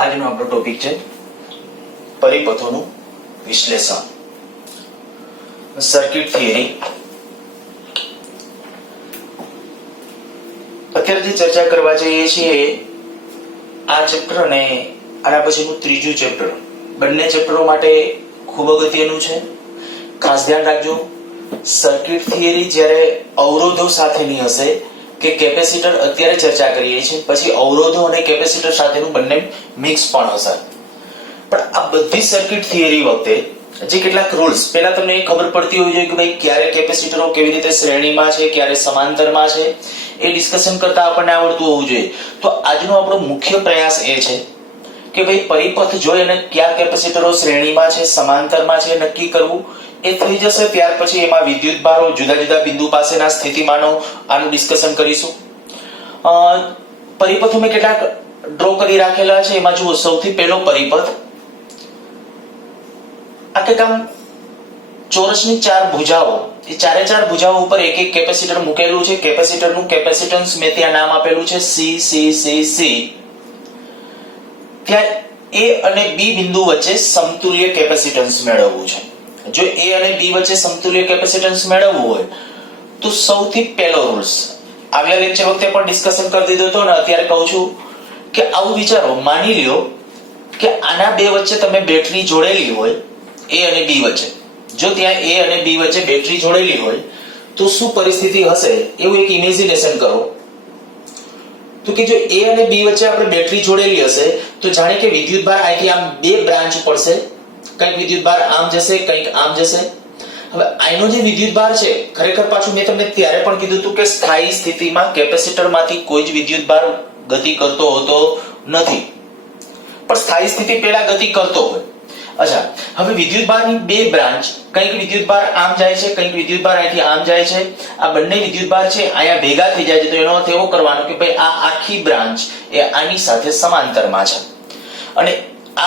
આજનો આપણો ટોપિક છે પરિપથોનું વિશ્લેષણ, સર્કિટ થિયરી. અત્યારે જે ચર્ચા કરવા જઈએ છીએ આ ચેપ્ટર અને આના પછીનું ત્રીજું ચેપ્ટર, બંને ચેપ્ટરો માટે ખૂબ અગત્યનું છે. ખાસ ધ્યાન રાખજો, સર્કિટ થિયરી જ્યારે અવરોધો સાથેની હશે કે કેપેસિટર અત્યારે ચર્ચા કરીએ છીએ, પછી અવરોધો અને કેપેસિટર સાથેનું બંને મિક્સ પણ હશે. પણ આ બધી સર્કિટ થિયરી વખતે જે કેટલાક રૂલ્સ પહેલા તમને એ ખબર પડતી હોવી જોઈએ કે ભાઈ ક્યારે કેપેસિટરો કેવી રીતે શ્રેણીમાં છે, ક્યારે સમાંતરમાં છે, એ ડિસ્કશન કરતા આપણને આવડતું હોવું જોઈએ. તો આજનો આપણો મુખ્ય પ્રયાસ એ છે કે ભાઈ પરિપથ જોઈ અને કયા કેપેસિટરો શ્રેણીમાં છે, સમાંતરમાં છે નક્કી કરવું. એ થઈ જશે ત્યાર પછી એમાં વિદ્યુતભારો, જુદા જુદા બિંદુ પાસેના સ્થિતિમાનો, આનું ડિસ્કશન કરીશું. પરિપથો મેં કેટલાક ડ્રો કરી રાખેલા છે. એમાં જુઓ, સૌથી પહેલો પરિપથ આ કે કામ ચોરસની ચાર ભુજાઓ, એ ચારે ચાર ભુજાઓ ઉપર એક એક કેપેસિટર મૂકેલું છે. કેપેસિટરનું કેપેસિટન્સ મેં ત્યાં નામ આપેલું છે સી સી સી સી. ત્યાં એ અને બી બિંદુ વચ્ચે સમતુલ્ય કેપેસિટન્સ મેળવવું છે. જો એ અને બી વચ્ચે સમતુલ્ય કેપેસિટન્સ મેળવવું હોય તો સૌથી પહેલો રૂલ્સ આગલા લેક્ચર વખતે પણ ડિસ્કશન કરી દીધો હતો ને અત્યારે કહું છું કે આવું વિચારો, માની લ્યો કે આના બે વચ્ચે તમે બેટરી જોડેલી હોય, એ અને બી વચ્ચે. જો ત્યાં એ અને બી વચ્ચે બેટરી જોડેલી હોય તો શું પરિસ્થિતિ હશે એવું એક ઇમેજિનેશન કરો. તો કે જો એ અને બી વચ્ચે આપણે બેટરી જોડેલી હશે તો જાણે કે વિદ્યુતભાર અહીંથી આમ બે બ્રાન્ચ પડશે, કંઈક વિદ્યુતભાર આમ જશે, કંઈક આમ જશે. હવે આનો જે વિદ્યુતભાર છે, ખરેખર પાછું મેં તમને ત્યારે પણ કીધું હતું કે સ્થાયી સ્થિતિમાં કેપેસિટરમાંથી કોઈ જ વિદ્યુતભાર ગતિ કરતો હોતો નથી, પણ સ્થાયી સ્થિતિ પહેલા ગતિ કરતો હોય. અચ્છા, હવે વિદ્યુતભારની બે બ્રાન્ચ, કંઈક વિદ્યુતભાર આમ જાય છે, કંઈક વિદ્યુતભાર અહીંથી આમ જાય છે. આ બંને વિદ્યુતભાર છે અહીંયા ભેગા થઈ જાય છે. તો એનો અર્થ એવો કરવાનો કે ભાઈ આ આખી બ્રાન્ચ એ આની સાથે સમાંતરમાં છે. અને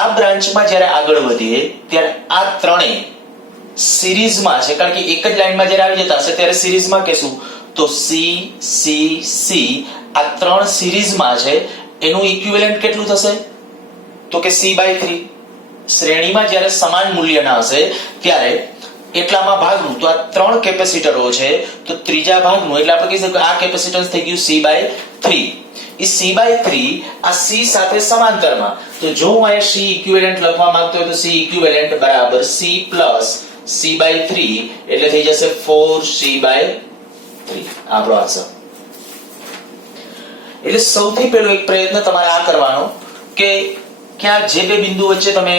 આ બ્રાન્ચમાં જ્યારે આગળ વધીએ ત્યારે આ ત્રણેય સિરીઝમાં છે, કારણ કે એક જ લાઈનમાં જ્યારે આવી જતા હશે ત્યારે સિરીઝમાં કહેશું. તો સી સી સી આ ત્રણ સિરીઝમાં છે. એનું ઇક્વિવેલન્ટ કેટલું થશે? તો કે c/3. શ્રેણીમાં જ્યારે સમાન મૂલ્યના હશે ત્યારે એટલામાં ભાગનું, તો આ ત્રણ કેપેસિટરો છે તો ત્રીજા ભાગનું, એટલે આપણે કહી શકીએ કે આ કેપેસિટન્સ થઈ ગયું c/3. એ c/3 આ c સાથે સમાંતરમાં. તો જો હું અહીંયા c ઇક્વિવેલન્ટ લખવા માંગતો હોય તો c ઇક્વિવેલન્ટ બરાબર c પ્લસ c/3 એટલે થઈ જશે 4c/3. આપણો આન્સર. એટલે સૌથી પહેલો એક પ્રયત્ન તમારે આ કરવાનો કે ક્યાં જે બે બિંદુ વચ્ચે તમે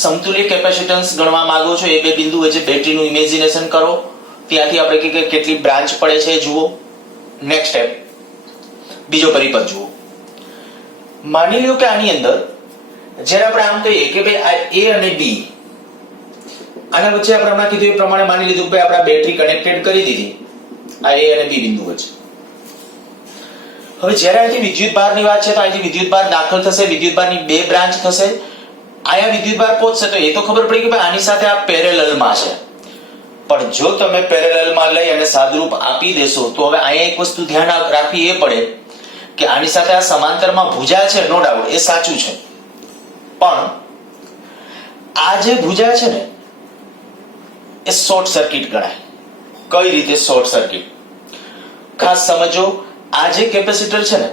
સમતુલ્ય કેપેસિટન્સ ગણવા માંગો છો એ બે બિંદુ વચ્ચે બેટરીનું ઇમેજિનેશન કરો. ત્યાંથી આપણે કે કેટલી બ્રાન્ચ પડે છે જુઓ. નેક્સ્ટ સ્ટેપ, બીજો પરિપથ જુઓ. માની લ્યો કે આની અંદર જ્યારે આપણે આમ કહીએ કે ભાઈ આ એ અને બી, આના વચ્ચે આપણે હમણાં કીધું એ પ્રમાણે માની લીધું કે ભાઈ આપણે બેટરી કનેક્ટેડ કરી દીધી આ એ અને બી બિંદુ વચ્ચે. હવે જ્યારે અહીંથી વિદ્યુતભારની વાત છે તો અહીંથી વિદ્યુતભાર દાખલ થશે, વિદ્યુતભારની બે બ્રાન્ચ થશે. અહીંયા વિદ્યુતભાર પહોંચશે તો એ તો ખબર પડી કે ભાઈ આની સાથે આ પેરેલલમાં છે. પણ જો તમે પેરેલલમાં લઈ અને સાદુરૂપ આપી દેશો તો હવે અહીંયા એક વસ્તુ ધ્યાન રાખવી એ પડે કે આની સાથે આ સમાંતરમાં ભુજા છે, નો ડાઉટ એ સાચું છે, પણ આ જે ભુજા છે ને એ શોર્ટ સર્કિટ ગણાય. કઈ રીતે શોર્ટ સર્કિટ? ખાસ સમજો, આ જે કેપેસિટર છે ને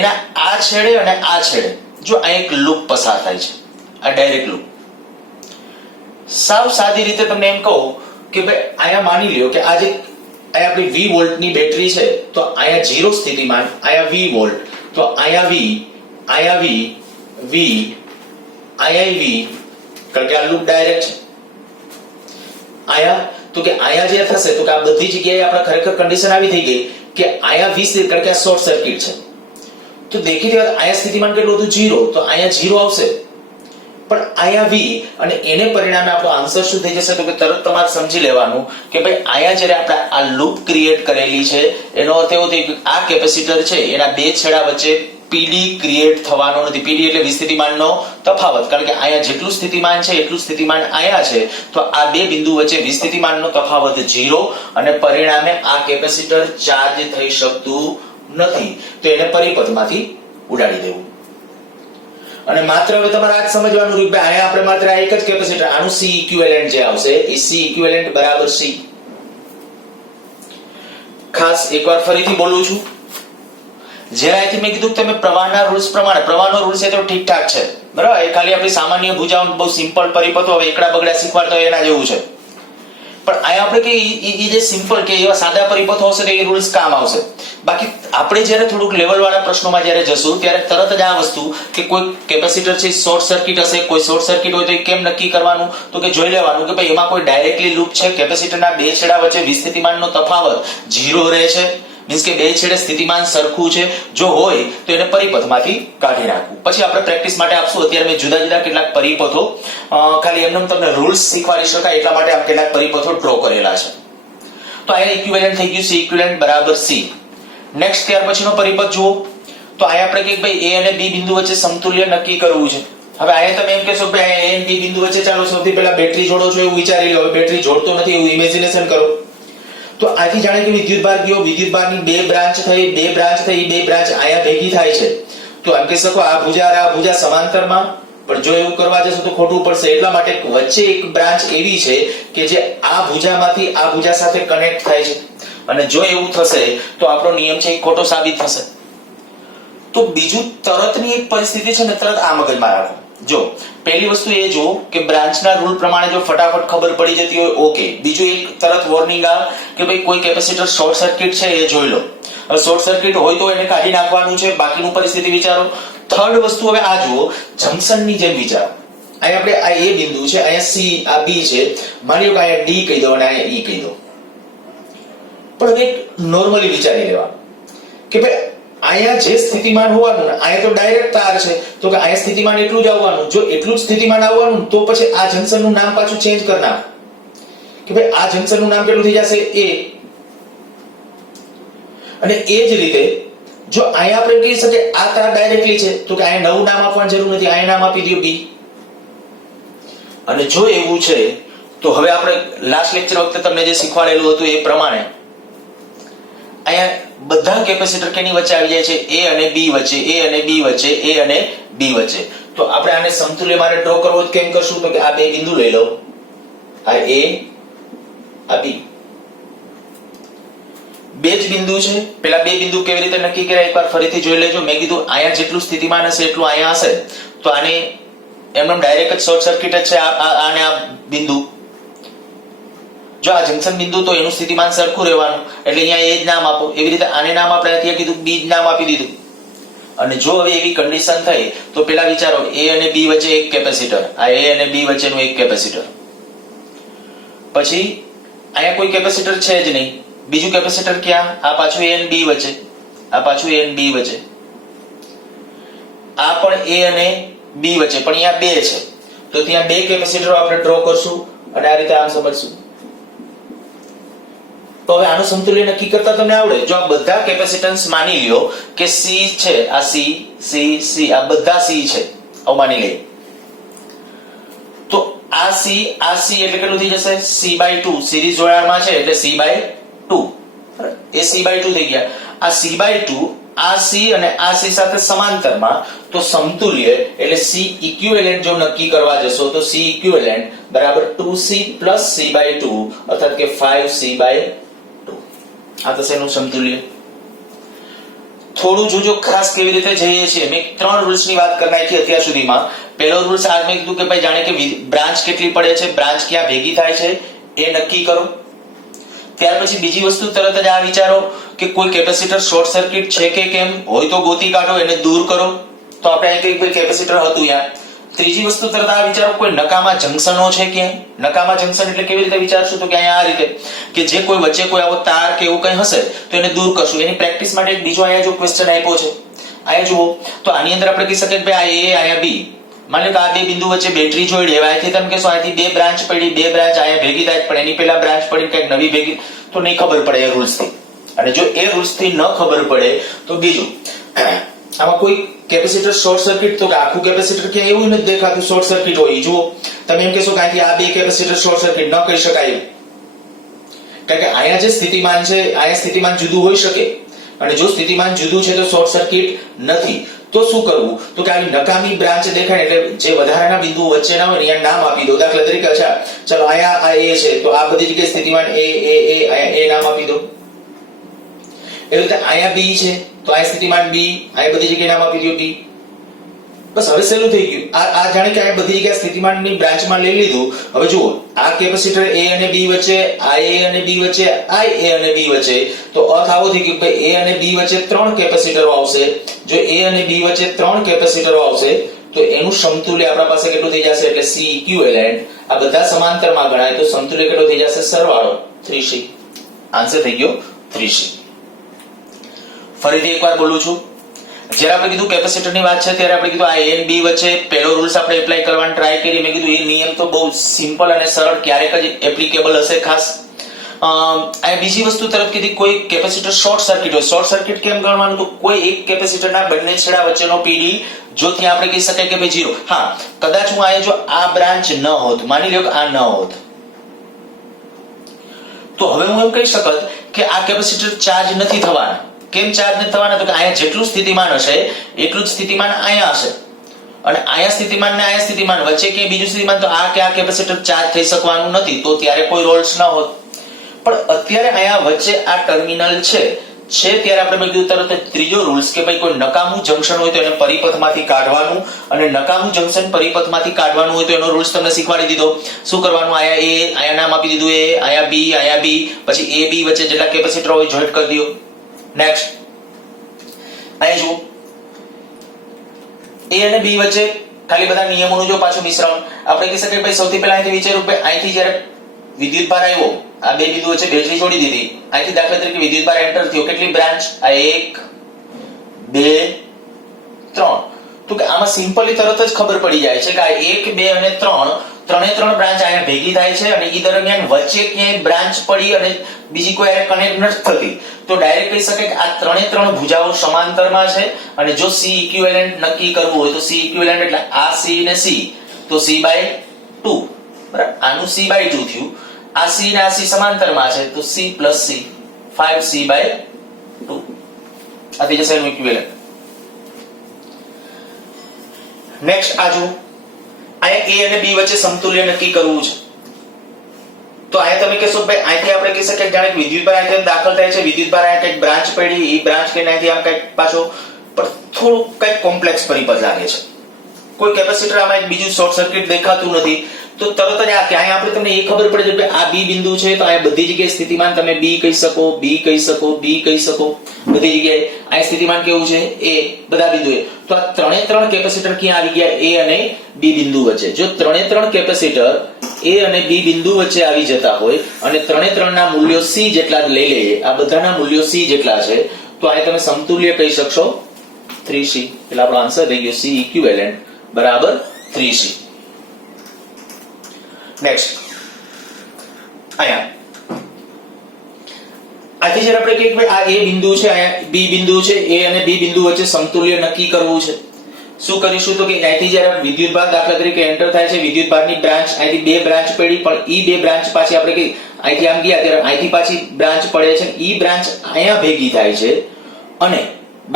એના આ છેડે અને આ છેડે જો આ એક લૂપ પસાર થાય છે, આ ડાયરેક્ટ લૂપ. સાવ સાદી રીતે તમને એમ કહું કે ભાઈ અહીંયા માની લ્યો કે આ જે અહીંયા આપણી V વોલ્ટની બેટરી છે તો અહીંયા 0 સ્થિતિમાન, અહીંયા V વોલ્ટ, તો અહીંયા V, અહીંયા V, V, અહીંયા V, કારણ કે આ લૂપ ડાયરેક્ટ છે. અહીંયા તો કે અહીંયા જે થશે તો કે આ બધી જગ્યાએ આપણે ખરેખર કન્ડિશન આવી થઈ ગઈ કે અહીંયા V સ્થિતિ, કારણ કે આ શોર્ટ સર્કિટ છે. તો દેખીતી વાત અહીંયા સ્થિતિમાન કેટલું હતું? 0. તો અહીંયા 0 આવશે, પણ અહીંયા V અને એને પરિણામે આપણો આન્સર શું થઈ જશે? તો કે તરત તમારે સમજી લેવાનું કે ભાઈ અહીંયા જ્યારે આપણે આ લૂપ ક્રિએટ કરેલી છે એનો અર્થ એવો થાય કે આ કેપેસિટર છે એના બે છેડા વચ્ચે PD ક્રિએટ થવાનો નથી. PD એટલે વિસ્થિતિમાનનો તફાવત, કારણ કે અહીંયા જેટલું સ્થિતિમાન છે એટલું સ્થિતિમાન અહીંયા છે. તો આ બે બિંદુ વચ્ચે વિસ્થિતિમાનનો તફાવત 0 અને પરિણામે આ કેપેસિટર ચાર્જ થઈ શકતું નથી. તો એને પરિપથમાંથી ઉડાડી દેવું. અને માત્ર હવે તમારે આ જ સમજવાનું રહ્યું કે અહીંયા આપણે માત્ર આ એક જ કેપેસિટર, આનું C ઇક્વિવેલેન્ટ જે આવશે એ C ઇક્વિવેલેન્ટ બરાબર C. ખાસ એકવાર ફરીથી બોલું છું, જ્યારે અહીંથી મેં કીધું કે તમે પ્રવાહના રૂલ્સ પ્રમાણે, પ્રવાહનો રૂલ્સ એ તો ઠીકઠાક છે બરાબર, એ ખાલી આપણી સામાન્ય ભુજાઓ બહુ સિમ્પલ પરિપથો હવે એકડા બગડા શીખવાડતો હોય એના જેવું છે. પણ અહીંયા આપણે કે એ જે સિમ્પલ કે એવા સાદા પરિપથો હશે તો એ રૂલ્સ કામ આવશે. બાકી આપણે જ્યારે થોડુંક લેવલ વાળા પ્રશ્નોમાં જ્યારે જશું ત્યારે તરત જ આ વસ્તુ કે કોઈ કેપેસિટર છે શોર્ટ સર્કિટ હશે, કોઈ શોર્ટ સર્કિટ હોય તો એ કેમ નક્કી કરવાનું, તો કે જોઈ લેવાનું કે ભાઈ એમાં કોઈ ડાયરેક્ટલી લૂપ છે, કેપેસિટરના બે છેડા વચ્ચે વિસ્થિતિમાનનો તફાવત 0 રહે છે, મીન્સ કે બે છેડે સ્થિતિમાન સરખું છે. જો હોય તો એને પરિપથમાંથી કાઢી નાખવું. પછી આપણે પ્રેક્ટિસ માટે આપશું. અત્યારે મેં જુદા જુદા કેટલાક પરિપથો ખાલી એમને તમને રૂલ્સ શીખવાડી શકાય એટલા માટે આમ કેટલાક પરિપથો ડ્રો કરેલા છે. તો અહીંયા ઇક્વિવેલેન્ટ થઈ ગયું, C ઇક્વિવેલેન્ટ બરાબર C. નેક્સ્ટ ત્યાર પછીનો પરિપથ જુઓ તો અહીંયા આપણે કે ભાઈ A અને B બિંદુ વચ્ચે સમતુલ્ય નક્કી કરવું છે. હવે અહીંયા તમે એમ કહેશો કે A અને B બિંદુ વચ્ચે ચાલો સૌથી પહેલા બેટરી જોડો છો એવું વિચારી લો. હવે બેટરી જોડતો નથી એવું ઇમેજિનેશન કરો. તો આથી જાણે કે વિદ્યુતભાર ગયો, વિદ્યુતભારની બે બ્રાન્ચ થઈ, બે બ્રાન્ચ અહીંયા ભેગી થાય છે. તો એમ કહી શકો આ ભુજા સમાંતરમાં, પણ જો એવું કરવા જશો તો ખોટું પડશે. એટલા માટે વચ્ચે એક બ્રાન્ચ એવી છે કે જે આ ભુજામાંથી આ ભુજા સાથે કનેક્ટ થાય છે, અને જો એવું થશે તો આપણો નિયમ છે એ ખોટો સાબિત થશે. તો બીજું તરતની એક પરિસ્થિતિ છે ને, તરત આ મગજમાં રાખો. જો પહેલી વસ્તુ એ જો કે બ્રાન્ચના રૂલ પ્રમાણે જો ફટાફટ ખબર પડી જતી હોય ઓકે. બીજું એક તરત વોર્નિંગ આવે કે ભાઈ કોઈ કેપેસિટર શોર્ટ સર્કિટ છે એ જોઈ લો. હવે શોર્ટ સર્કિટ હોય તો એને કાઢી નાખવાનું છે, બાકીનું પરિસ્થિતિ વિચારો. થર્ડ વસ્તુ હવે આ જુઓ, જંકશનની જેમ વિચારો. અહીંયા આપણે આ A બિંદુ છે, અહીંયા C, આ B છે, માની લો કે અહીંયા D કહી દો અને અહીંયા E કહી દો. પણ હવે નોર્મલી વિચારી લેવા કે ભાઈ અહીંયા જે સ્થિતિમાન હોવાનું ને અહીંયા તો ડાયરેક્ટ તાર છે, તો કે અહીંયા સ્થિતિમાન એટલું જ આવવાનું. જો એટલું જ સ્થિતિમાન આવવાનું તો પછી આ જંકશનનું નામ પાછું ચેન્જ કરી નાખ કે ભાઈ આ જંકશનનું નામ કેટલું થઈ જશે A. અને એ જ રીતે જો અહીંયા આપણે કહી શકીએ આ તાર ડાયરેક્ટલી છે, તો કે અહીંયા નવું નામ આપવાની જરૂર નથી, અહીંયા નામ આપી દો B. અને જો એવું છે તો હવે આપણે લાસ્ટ લેક્ચર વખતે તમને જે શીખવાડેલું હતું એ પ્રમાણે અહીંયા બધા કેપેસિટર કેની વચ્ચે આવી જાય છે? A અને B વચ્ચે, A અને B વચ્ચે, A અને B વચ્ચે. તો આપણે આને સમતુલ્ય મારે ડ્રો કરવો તો કેમ કરશું? તો કે આ બે બિંદુ લઈ લો, આ A, આ B. બે જ બિંદુ છે. પેલા બે બિંદુ કેવી રીતે નક્કી કર્યા એકવાર ફરીથી જોઈ લેજો. મેં કીધું અહીંયા જેટલું સ્થિતિમાન હશે એટલું અહીંયા હશે, તો આને એમનેમ ડાયરેક્ટ જ શોર્ટ સર્કિટ જ છે આને આ બિંદુ. જો આ જંકશન બિંદુ તો એનું સ્થિતિમાન સરખું રહેવાનું, એટલે અહીંયા એ જ નામ આપો. એવી રીતે આને નામ આપણે અહીંયા કીધું B જ નામ આપી દીધું. અને જો હવે એવી કન્ડિશન થઈ તો પેલા વિચારો A અને B વચ્ચે એક કેપેસિટર, આ A અને B વચ્ચેનું એક કેપેસિટર. પછી અહીંયા કોઈ કેપેસિટર છે જ નહીં. બીજું કેપેસિટર ક્યાં? આ પાછું A અને B વચ્ચે, આ પાછું A અને B વચ્ચે, આ પણ A અને B વચ્ચે, પણ અહીંયા બે છે તો ત્યાં બે કેપેસિટરો આપણે ડ્રો કરશું અને આ રીતે આમ સમજશું. તો હવે આનું સમતુલ્ય નક્કી કરતા તમને આવડે. જો આ બધા કેપેસિટન્સ માની લ્યો કે C છે, આ C, C, C, આ બધા C છે આવું માની લઈએ, તો આ C એટલે કેટલું થઈ જશે? C/2. સિરીઝ જોડાણમાં છે એટલે C/2. એ C/2 થઈ ગયા. આ C/2 આ C અને આ C સાથે સમાંતરમાં, તો સમતુલ્ય એટલે C ઇક્વિવેલેન્ટ જો નક્કી કરવા જશો તો C ઇક્વિવેલેન્ટ બરાબર 2C + C/2 અર્થાત કે 5C/2. આ થશે એનું સમતુલ્ય. થોડું જોજો ખાસ કેવી રીતે જઈએ છીએ. મેં 3 રૂલ્સ ની વાત કરી નાખી અત્યાર સુધીમાં. પહેલો રૂલ્સ આ મેં કીધું કે ભાઈ જાણે કે બ્રાન્ચ કેટલી પડે છે, બ્રાન્ચ ક્યાં ભેગી થાય છે એ નક્કી કરો. ત્યાર પછી બીજી વસ્તુ તરત જ આ વિચારો કે કોઈ કેપેસિટર શોર્ટ સર્કિટ છે કે કેમ, હોય તો ગોતી કાઢો, એને દૂર કરો. તો આપણે અહીં કઈ કેપેસિટર હતું યાર. ત્રીજી વસ્તુ તરત આ વિચારો કોઈ નકામા જંકશનો છે ક્યાંય. નકામા જંકશન એટલે કેવી રીતે વિચારશું? તો કે અહીંયા આ રીતે કે જે કોઈ વચ્ચે કોઈ આવો તાર કે એવું કંઈ હશે તો એને દૂર કરશું. એની પ્રેક્ટિસ માટે એક બીજો અહીંયા જો ક્વેશ્ચન આપ્યો છે, અહીંયા જુઓ. તો આની અંદર આપણે કહી શકીએ કે ભાઈ આ A, અહીંયા B. માની લો કે આ બે બિંદુ વચ્ચે બેટરી જોડી, હવે અહીંથી તમે કહેશો અહીંથી બે બ્રાન્ચ પડી, બે બ્રાન્ચ અહીંયા ભેગી થાય, પણ એની પહેલા બ્રાન્ચ પડી કંઈક નવી ભેગી, તો નહીં ખબર પડે એ રૂલ્સ થી. અને જો એ રૂલ્સ થી ન ખબર પડે તો બીજું આમાં કોઈ કેપેસિટર શોર્ટ સર્કિટ, તો કે આખું કેપેસિટર ક્યાં એવું નથી દેખાતું શોર્ટ સર્કિટ હોય. જુઓ તમે એમ કહેશો કે અહીંથી આ બે કેપેસિટર શોર્ટ સર્કિટ ન કહી શકાય, કારણ કે અહીંયા જે સ્થિતિમાન છે અહીંયા સ્થિતિમાન જુદું હોઈ શકે, અને જો સ્થિતિમાન જુદું છે તો શોર્ટ સર્કિટ નથી. તો શું કરવું? તો કે આવી નકામી બ્રાન્ચ દેખાય એટલે જે વધારાના બિંદુઓ વચ્ચેના હોય ને અહીંયા નામ આપી દો. દાખલા તરીકે અચ્છા ચલો અહીંયા આ A છે તો આ બધી જગ્યાએ સ્થિતિમાન A નામ આપી દો. એવી રીતે અહીંયા B છે તો આ સ્થિતિમાન B, આ બધી જગ્યાએ નામ આપી દો B. બસ હવે સહેલું થઈ ગયું. આ જાણે કે આ બધી જગ્યાએ સ્થિતિમાનની બ્રાન્ચમાં લઈ લીધું. હવે જુઓ આ કેપેસિટર A અને B વચ્ચે, આ A અને B વચ્ચે, આ A અને B વચ્ચે, તો અર્થ આવો થઈ ગયો કે A અને B વચ્ચે 3 કેપેસિટરો આવશે. જો A અને B વચ્ચે 3 કેપેસિટરો આવશે તો એનું સમતુલ્ય આપણા પાસે કેટલું થઈ જશે? એટલે C ઇક્વિવેલેન્ટ. આ બધા સમાંતરમાં ગણાય તો સમતુલ્ય કેટલો થઈ જશે? સરવાળો 3C. આન્સર થઈ ગયો 3C. ફરીથી એકવાર બોલું છું. જ્યારે આપણે કીધું કેપેસિટરની વાત છે ત્યારે આપણે કીધું આ A અને B વચ્ચે પહેલો રૂલ્સ આપણે એપ્લાય કરવાનો ટ્રાય કરી. મેં કીધું એ નિયમ તો બહુ સિમ્પલ અને સરળ, ક્યારેક જ એપ્લિકેબલ હશે ખાસ. આ બીજી વસ્તુ તરફ કીધી કોઈ કેપેસિટર શોર્ટ સર્કિટ હોય. શોર્ટ સર્કિટ કેમ ગણવાનું? તો કોઈ એક કેપેસિટરના બંને છેડા વચ્ચેનો PD જો ત્યાં આપણે કહી શકાય કે ભાઈ 0. હા, કદાચ હું આ જો આ બ્રાન્ચ ન હોત, માની લ્યો કે આ ન હોત, તો હવે હું એમ કહી શકત કે આ કેપેસિટર ચાર્જ નથી થવાના. કેમ ચાર્જ નથી થવાના? તો કે અહીંયા જેટલું સ્થિતિમાન હશે એટલું જ સ્થિતિમાન અહીંયા હશે, અને અહીંયા સ્થિતિમાન ને અહીંયા સ્થિતિમાન વચ્ચે કે બીજું સ્થિતિમાન, તો આ કે આ કેપેસિટર ચાર્જ થઈ શકવાનું નથી, તો ત્યારે કોઈ રોલ્સ ન હોત. પણ અત્યારે અહીંયા વચ્ચે આ ટર્મિનલ છે ત્યારે આપણે મેં કીધું તરત ત્રીજો રૂલ્સ કે ભાઈ કોઈ નકામું જંકશન હોય તો એને પરિપથમાંથી કાઢવાનું, અને નકામું જંકશન પરિપથમાંથી કાઢવાનું હોય તો એનો રૂલ્સ તમને શીખવાડી દીધો. શું કરવાનું? અહીંયા નામ આપી દીધું A, અહીંયા B, પછી A B વચ્ચે જેટલા કેપેસિટર હોય જોઈન્ટ કરી દો. નેક્સ્ટ અહીંયા જુઓ A અને B વચ્ચે ખાલી બધા નિયમોનું જો પાછું મિશ્રણ. આપણે કહી શકીએ ભાઈ સૌથી પહેલા અહીંથી વિચાર્યું કે અહીંથી જ્યારે વિદ્યુત ભાર આવ્યો, આ બે બિંદુ વચ્ચે બેટરી જોડી દીધી, અહીંથી દાખલા તરીકે વિદ્યુત ભાર એન્ટર થયો, કેટલી બ્રાન્ચ? આ 1 2 3. તો કે આમાં સિમ્પલી તરત જ ખબર પડી જાય છે કે આ 1 2 અને 3 ત્રણે ત્રણ બ્રાન્ચ અહીંયા ભેગી થાય છે, અને એ દરમિયાન વચ્ચે ક્યાંય બ્રાન્ચ પડી અને બીજી કોઈ આને કનેક્ટ નથી થતી, તો ડાયરેક્ટ કહી શકાય કે આ ત્રણે ત્રણ ભુજાઓ સમાંતરમાં છે. અને જો C ઇક્વિવેલેન્ટ નક્કી કરવું હોય તો C ઇક્વિવેલેન્ટ એટલે આ C ને C, તો C/2 બરાબર. આનું C/2 થયું. આ C ને આ C સમાંતરમાં છે તો C + C 5C/2 આ થઈ જશે એનું ઇક્વિવેલેન્ટ. નેક્સ્ટ આ જો અહીંયા A અને B વચ્ચે સમતુલ્ય નક્કી કરવું છે, તો અહીંયા તમે કહેશો ભાઈ અહીંથી આપણે કહી શકીએ જાણે વિદ્યુતભાર અહીંથી દાખલ થાય છે, વિદ્યુતભાર અહીંયા કંઈક બ્રાન્ચ પડી, એ બ્રાન્ચ કે અહીંથી આમ કંઈક પાછો, પણ થોડું કંઈક કોમ્પ્લેક્સ પરિપથ લાગે છે. કોઈ કેપેસિટર આમાં એક બીજું શોર્ટ સર્કિટ દેખાતું નથી, તો તરત જ આ કે અહીંયા આપણે તમને એ ખબર પડે છે કે આ B બિંદુ છે, તો અહીંયા બધી જગ્યાએ સ્થિતિમાન તમે B કહી શકો, B કહી શકો, B કહી શકો, બધી જગ્યાએ. અહીંયા સ્થિતિમાન કેવું છે? A, બધા બિંદુએ. તો આ ત્રણે ત્રણ કેપેસિટર ક્યાં આવી ગયા? A અને B બિંદુ વચ્ચે. જો ત્રણે ત્રણ કેપેસિટર A અને B બિંદુ વચ્ચે આવી જતા હોય અને ત્રણે ત્રણના મૂલ્યો C જેટલા લઈ લઈએ, આ બધાના મૂલ્યો C જેટલા છે, તો અહીંયા તમે સમતુલ્ય કહી શકશો 3C. એટલે આપણો આન્સર થઈ ગયો C ઇક્વિવેલેન્ટ બરાબર 3C. નેક્સ્ટ અહીંયા આથી જ્યારે આપણે કહીએ કે આ A બિંદુ છે, અહીંયા B બિંદુ છે, A અને B બિંદુ વચ્ચે સમતુલ્ય નક્કી કરવું છે. શું કરીશું? તો કે અહીંથી જ્યારે વિદ્યુતભાર દાખલા તરીકે એન્ટર થાય છે, વિદ્યુતભારની બ્રાન્ચ અહીંથી બે બ્રાન્ચ પડી, પણ ઈ બે બ્રાન્ચ પાછી આપણે કઈ અહીંથી આમ ગયા ત્યારે અહીંથી પાછી બ્રાન્ચ પડે છે, ઈ બ્રાન્ચ અહીંયા ભેગી થાય છે, અને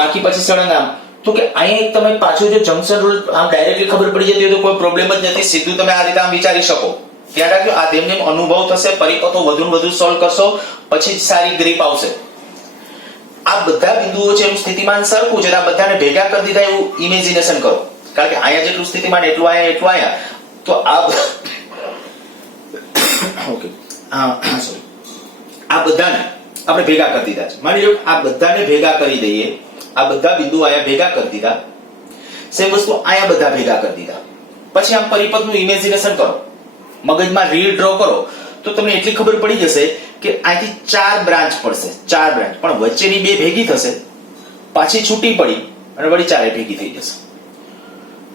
બાકી પછી સળંગ આમ. તો કે અહીંયા તમે પાછું જો જંકશન રૂલ આમ ડાયરેક્ટલી ખબર પડી જતી હોય તો કોઈ પ્રોબ્લેમ જ નથી, સીધું તમે આ રીતે આમ વિચારી શકો. ધ્યાન રાખજો, આ જેમ જેમ અનુભવ થશે, પરિપથો વધુ ને વધુ સોલ્વ કરશો પછી જ સારી ગ્રીપ આવશે. આ બધા બિંદુઓ છે એનું સ્થિતિમાન સરખું છે, આ બધાને ભેગા કરી દીધા એવું ઇમેજિનેશન કરો, કારણ કે અહીંયા જેટલું સ્થિતિમાન એટલું અહીંયા એટલું અહીંયા, તો આ ઓકે સોરી આ બધાને આપણે ભેગા કરી દીધા છે. માની લો આ બધાને ભેગા કરી દઈએ, આ બધા બિંદુઓ અહીંયા ભેગા કરી દીધા, સેમ વસ્તુ અહીંયા બધા ભેગા કરી દીધા. પછી આમ પરિપથનું ઇમેજિનેશન કરો, મગજમાં રીડ્રો કરો, તો તમને એટલી ખબર પડી જશે કે અહીંથી 4 બ્રાન્ચ પડશે, 4 બ્રાન્ચ, પણ વચ્ચેની બે ભેગી થશે, પાછી છૂટી પડી અને વળી ચારે ભેગી થઈ જશે.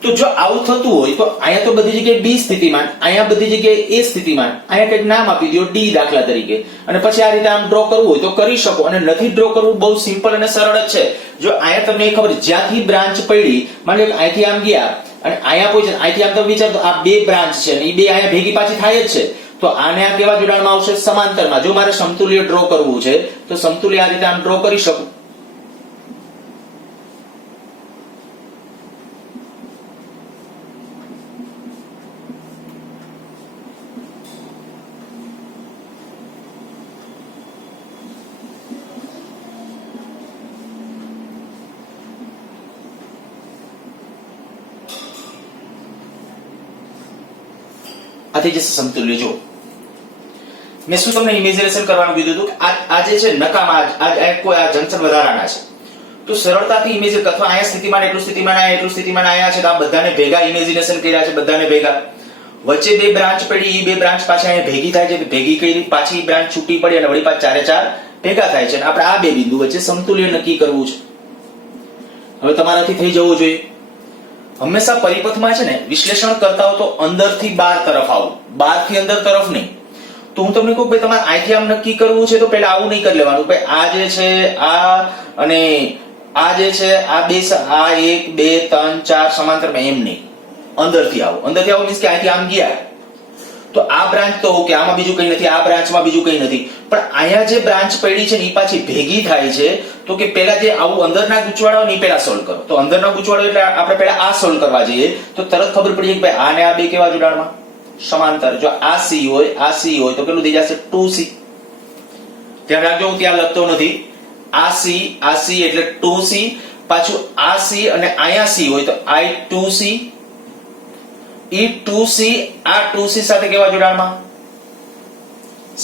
તો જો આવું થતું હોય તો અહીંયા તો બધી જગ્યાએ B સ્થિતિમાન, અહીંયા બધી જગ્યાએ A સ્થિતિમાન, અહીંયા કંઈક નામ આપી દો D દાખલા તરીકે, અને પછી આ રીતે આમ ડ્રો કરવું હોય તો કરી શકો. અને નથી ડ્રો કરવું, બહુ સિમ્પલ અને સરળ જ છે. જો અહીંયા તમને એ ખબર જ્યાંથી બ્રાન્ચ પડી, માની લો અહીંથી આમ ગયા અને અહીંયા પહોંચે, અહીંથી આમ તમે વિચારો તો આ બે બ્રાન્ચ છે અને એ બે અહીંયા ભેગી પાછી થાય જ છે, તો આને આ કેવા જોડાણમાં આવશે? સમાંતરમાં. જો મારે સમતુલ્ય ડ્રો કરવું છે તો સમતુલ્ય આ રીતે આમ ડ્રો કરી શકું. આ થઈ જશે સમતુલ્ય. જો મેં શું તમને ઇમેજિનેશન કરવાનું કીધું હતું કે આ જે છે નકામા કોઈ આ જંકશન વધારાના છે તો સરળતાથી ઇમેજિન અથવા અહીંયા સ્થિતિમાન એટલું સ્થિતિમાન આયા એટલું સ્થિતિમાન આયા છે તો આ બધાને ભેગા ઇમેજિનેશન કર્યા છે, બધાને ભેગા. વચ્ચે બે બ્રાન્ચ પડી, એ બે બ્રાન્ચ પાછી અહીંયા ભેગી થાય છે, ભેગી કરી પાછી બ્રાન્ચ છૂટી પડી અને વળી પાછા ચારે ચાર ભેગા થાય છે અને આપણે આ બે બિંદુ વચ્ચે સમતુલ્ય નક્કી કરવું છે. હવે તમારાથી થઈ જવું જોઈએ. હંમેશા પરિપથમાં છે ને વિશ્લેષણ કરતા હો તો અંદરથી બહાર તરફ આવું, બહારથી અંદર તરફ નહીં. તો હું તમને કહું ભાઈ તમારે અહીંથી આમ નક્કી કરવું છે તો પહેલા આવું નહીં કરી લેવાનું ભાઈ આ જે છે આ અને આ જે છે આ બે આ 1 2 3 4 સમાંતરમાં એમ નહીં, અંદરથી આવો. અંદરથી આવો મીન્સ કે અહીંથી આમ ગયા તો આ બ્રાન્ચ તો ઓકે, આમાં બીજું કઈ નથી, આ બ્રાન્ચમાં બીજું કઈ નથી, પણ અહીંયા જે બ્રાન્ચ પડી છે ને એ પાછી ભેગી થાય છે તો કે પહેલા જે આવું અંદરના ગૂંચવાડો ને પહેલા સોલ્વ કરો. તો અંદરના ગૂંચવાડો એટલે આપણે પહેલા આ સોલ્વ કરવા જઈએ તો તરત ખબર પડી કે ભાઈ આ ને આ બે કેવા જોડાણમાં સમાંતર. જો આ C હોય આ C હોય તો કેટલું થઈ જશે 2C. ધ્યાન રાખજો હું ત્યાં લખતો નથી, આ C એટલે 2C, પાછું આ C અને અહીંયા C હોય તો I2C, E2C આ 2C સાથે કેવા જોડાણમાં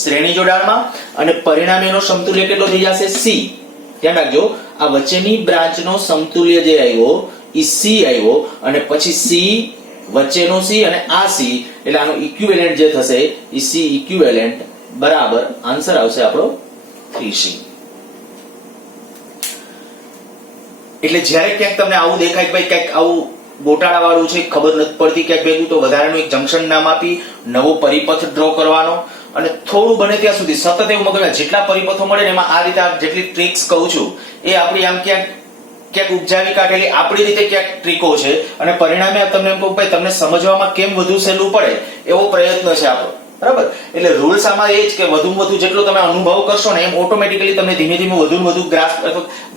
શ્રેણી જોડાણમાં અને પરિણામે એનો સમતુલ્ય કેટલો થઈ જશે C. ધ્યાન રાખજો આ વચ્ચેની બ્રાન્ચનો સમતુલ્ય જે આવ્યો એ C આવ્યો અને પછી C વચ્ચેનો C અને આ C એટલે આનો ઇક્વિવેલન્ટ જે થશે એ C ઇક્વિવેલન્ટ બરાબર આન્સર આવશે આપણો 3C. એટલે જ્યારે ક્યાંક તમને આવું દેખાય કે ભાઈ ક્યાંક આવું ગોટાળા વાળું છે ખબર નથી પડતી ક્યાંક ભેગું તો વધારાનું એક જંકશન નામ આપી નવો પરિપથ ડ્રો કરવાનો અને થોડું બને ત્યાં સુધી સતત એવું મગજમાં જેટલા પરિપથો મળે ને એમાં આ રીતે જેટલી ટ્રિક્સ કહું છું એ આપણી આમ ક્યાંક ઉપજાવી કાઢેલી આપણી રીતે ક્યાંક ટ્રીકો છે અને પરિણામે તમને એમ કહું ભાઈ તમને સમજવામાં કેમ વધુ સહેલું પડે એવો પ્રયત્ન છે આપણો. બરાબર? એટલે રૂલ્સ આમાં એ જ કે વધુમાં વધુ જેટલો તમે અનુભવ કરશો ને એમ ઓટોમેટિકલી તમને ધીમે ધીમે વધુ વધુ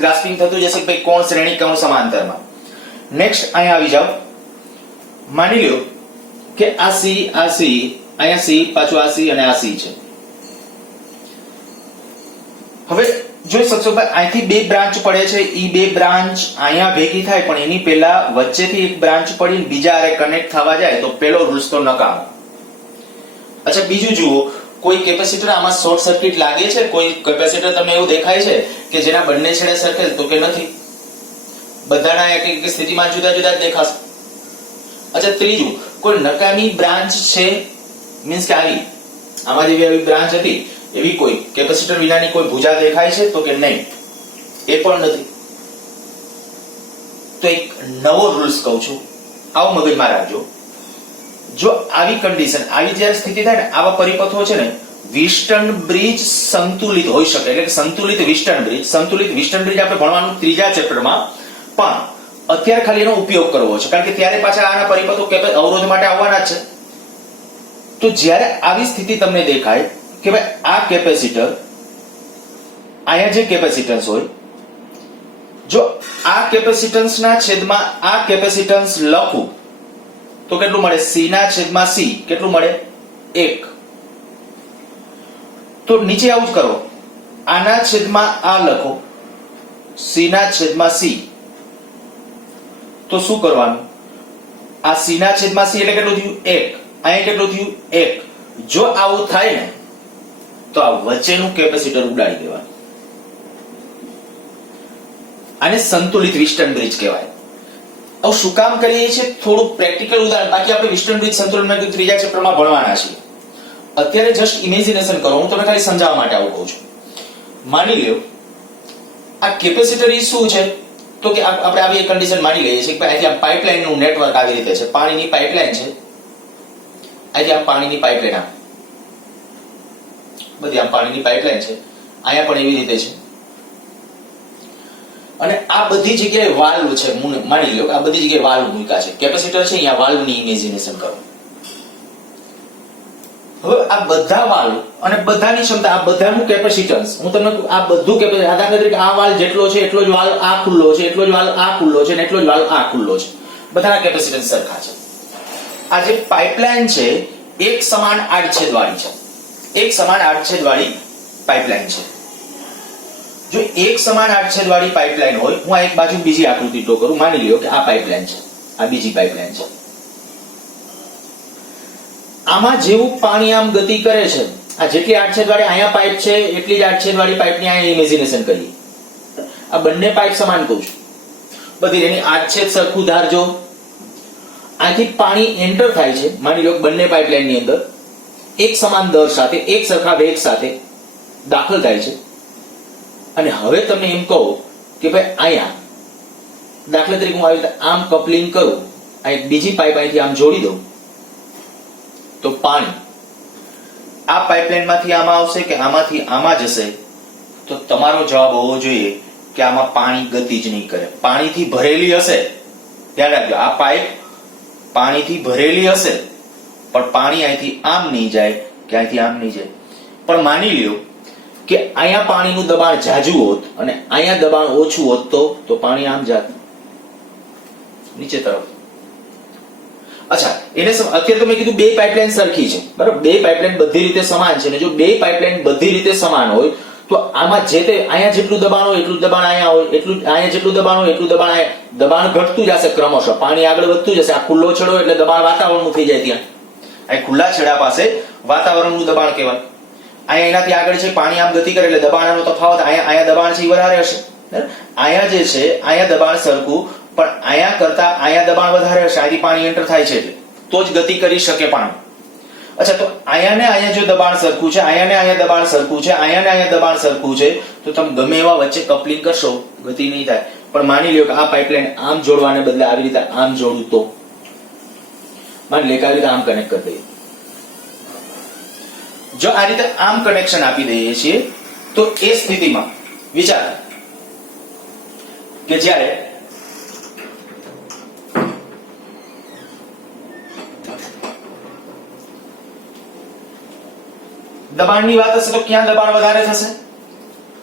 ગ્રાસ્પિંગ થતું જશે કે ભાઈ કોણ શ્રેણી કોણ સમાંતરમાં. નેક્સ્ટ અહીંયા આવી જાવ. માની લ્યો કે આ C અહીંયા C પાછું આ C અને આ C છે. હવે જોઈ શકશો ભાઈ અહીંથી બે બ્રાન્ચ પડે છે, ઈ બે બ્રાન્ચ અહીંયા ભેગી થાય પણ એની પહેલા વચ્ચેથી એક બ્રાન્ચ પડીને બીજા આરે કનેક્ટ થવા જાય તો પેલો રૂલ્સ તો નકામો. અચ્છા બીજું જુઓ, કોઈ કેપેસિટર આમાં શોર્ટ સર્કિટ લાગે છે? કોઈ કેપેસિટર તમને એવું દેખાય છે કે જેના બંને છેડે સરખેલ? તો કે નથી, બધાના એક સ્થિતિમાં જુદા જુદા જ દેખાશે. અચ્છા ત્રીજું, કોઈ નકામી બ્રાન્ચ છે મીન્સ કે આમાં જેવી આવી બ્રાન્ચ હતી એવી કોઈ કેપેસિટર વિનાની કોઈ ભુજા દેખાય છે? તો કે નહીં, એ પણ નથી. તો એક નવો રૂલ્સ કહું છું, આવો મગજમાં રાખજો. જો આવી કન્ડિશન આવી જ્યારે સ્થિતિ થાય ને આવા પરિપથો છે ને વિસ્ટન બ્રિજ સંતુલિત હોઈ શકે. એટલે કે સંતુલિત વિસ્ટન બ્રિજ આપણે ભણવાનું ત્રીજા ચેપ્ટરમાં, પણ અત્યારે ખાલી એનો ઉપયોગ કરવો છે કારણ કે ત્યારે પાછા આના પરિપથો અવરોધ માટે આવવાના છે. તો જ્યારે આવી સ્થિતિ તમને દેખાય કે ભાઈ આ કેપેસિટર અહીંયા જે કેપેસિટન્સ હોય, જો આ કેપેસિટન્સના છેદમાં આ કેપેસિટન્સ લખું તો કેટલું મળે? C ના છેદમાં C કેટલું મળે? 1. તો નીચે આવું જ કરો, આના છેદમાં આ લખો C ના છેદમાં C. તો શું કરવાનું? આ C ના છેદમાં C એટલે કેટલું થયું? 1. અહીંયા કેટલું થયું? 1. જો આવું થાય ને તો આ વચ્ચેનું કેપેસિટર ઉડાડી દેવાનું. આને સંતુલિત વિસ્ટન બ્રિજ કહેવાય. હવે શું કામ કરીએ છીએ? થોડું પ્રેક્ટિકલ ઉદાહરણ, બાકી આપણે વિસ્ટન બ્રિજ સંતુલન ત્રીજા ચેપ્ટરમાં ભણવાના છીએ. અત્યારે જસ્ટ ઇમેજિનેશન કરો, હું તમને ખાલી સમજાવવા માટે આવું કહું છું. માની લ્યો આ કેપેસિટર ઈ શું છે? તો કે આપણે આવી એક કન્ડિશન માની લઈએ છીએ કે અહીંથી આ પાઇપલાઇન નું નેટવર્ક આવી રીતે છે, પાણીની પાઇપલાઇન છે, અહીંથી આ પાણીની પાઇપલાઇન બધી આમ પાણીની પાઇપલાઇન છે, અહીંયા પણ એવી રીતે છે અને આ બધી જગ્યાએ વાલ્વ છે. માની લો કે આ બધી જગ્યાએ વાલ્વ મૂક્યા છે, કેપેસિટર છે, અહીંયા વાલ્વની ઇમેજિનેશન કરો. હવે આ બધા વાલ્વ અને બધાની ક્ષમતા, આ બધાનું કેપેસિટન્સ હું તમને આ બધું કેપેસિટર દાખલા તરીકે આ વાલ્વ જેટલો છે એટલો જ વાલ્વ આ ખુલ્લો છે, એટલો જ વાલ્વ આ ખુલ્લો છે અને એટલો જ વાલ્વ આ ખુલ્લો છે. બધાના કેપેસિટન્સ સરખા છે. આ જે પાઇપલાઇન છે એક સમાન આડછેદવાળી છે, એક સમાન આડછેદવાળી પાઇપલાઇન છે. જો એક સમાન આડછેદવાળી પાઇપલાઇન હોય, હું આ એક બાજુ બીજી આકૃતિ ડ્રો કરું. માની લ્યો કે આ પાઇપલાઇન છે, આ બીજી પાઇપલાઇન છે. આમાં જેવું પાણી આમ ગતિ કરે છે, આ જેટલી આડછેદ વાળી અહીંયા પાઇપ છે એટલી જ આડછેદ વાળી પાઇપની અહીંયા ઇમેજિનેશન કરીએ. આ બંને પાઇપ સમાન કહું છું, બધી એની આડછેદ સરખું ધારજો. આથી પાણી એન્ટર થાય છે, માની લો બંને પાઇપલાઇનની અંદર એક સમાન દર સાથે એક સરખા વેગ સાથે દાખલ થાય છે. અને હવે તમે એમ કહો કે ભાઈ અહીંયા દાખલા તરીકે હું આવી રીતે આમ કપલિંગ કરું, આ એક બીજી પાઇપ અહીંથી આમ જોડી દઉં, તો પાણી આ પાઇપલાઇનમાંથી આમાં આવશે કે આમાંથી આમાં જશે? તો તમારો જવાબ હોવો જોઈએ કે આમાં પાણી ગતિ જ નહીં કરે, પાણીથી ભરેલી હશે. ધ્યાન રાખજો, આ પાઇપ પાણીથી ભરેલી હશે પણ પાણી અહીંથી આમ નહીં જાય કે અહીંથી આમ નહીં જાય. પણ માની લ્યો કે અહીંયા પાણીનું દબાણ જાજુ હોત અને અહીંયા દબાણ ઓછું હોત તો પાણી આમ જાત નીચે તરફ. અચ્છા, એને અત્યારે તો મેં કીધું બે પાઇપલાઇન સરખી છે, બરાબર? બે પાઇપલાઇન બધી રીતે સમાન છે, ને જો બે પાઇપલાઇન બધી રીતે સમાન હોય તો આમાં જે તે અહીંયા જેટલું દબાણ હોય એટલું દબાણ અહીંયા હોય, એટલું અહીંયા જેટલું દબાણ હોય એટલું દબાણ અહીંયા, દબાણ ઘટતું જશે ક્રમશઃ, પાણી આગળ વધતું જશે. આ ખુલ્લો છેડો એટલે દબાણ વાતાવરણનું થઈ જાય. ત્યાં આ ખુલ્લા છેડા પાસે વાતાવરણનું દબાણ કહેવાય. અહીંયા એનાથી આગળ છે પાણી આમ ગતિ કરે એટલે દબાણનો તફાવત, અહીંયા દબાણ છે એ વધારે હશે. અહીંયા જે છે અહીંયા દબાણ સરખું, પણ અહીંયા કરતા અહીંયા દબાણ વધારે હશે, અહીંથી પાણી એન્ટર થાય છે એટલે તો જ ગતિ કરી શકે પાણી. અચ્છા, તો અહીંયા ને અહીંયા જો દબાણ સરખું છે, અહીંયા ને અહીંયા દબાણ સરખું છે, અહીંયા ને અહીંયા દબાણ સરખું છે, તો તમે ગમે એવા વચ્ચે કપલિંગ કરશો ગતિ નહીં થાય. પણ માની લ્યો કે આ પાઇપલાઇન આમ જોડવાને બદલે આવી રીતે આમ જોડું, તો માની લે કે આવી રીતે આમ કનેક્ટ કરી દઈએ. જો આ રીતે આમ કનેક્શન આપી દઈએ છીએ તો એ સ્થિતિમાં વિચાર કે જ્યારે દબાણની વાત હશે તો ક્યાં દબાણ વધારે થશે?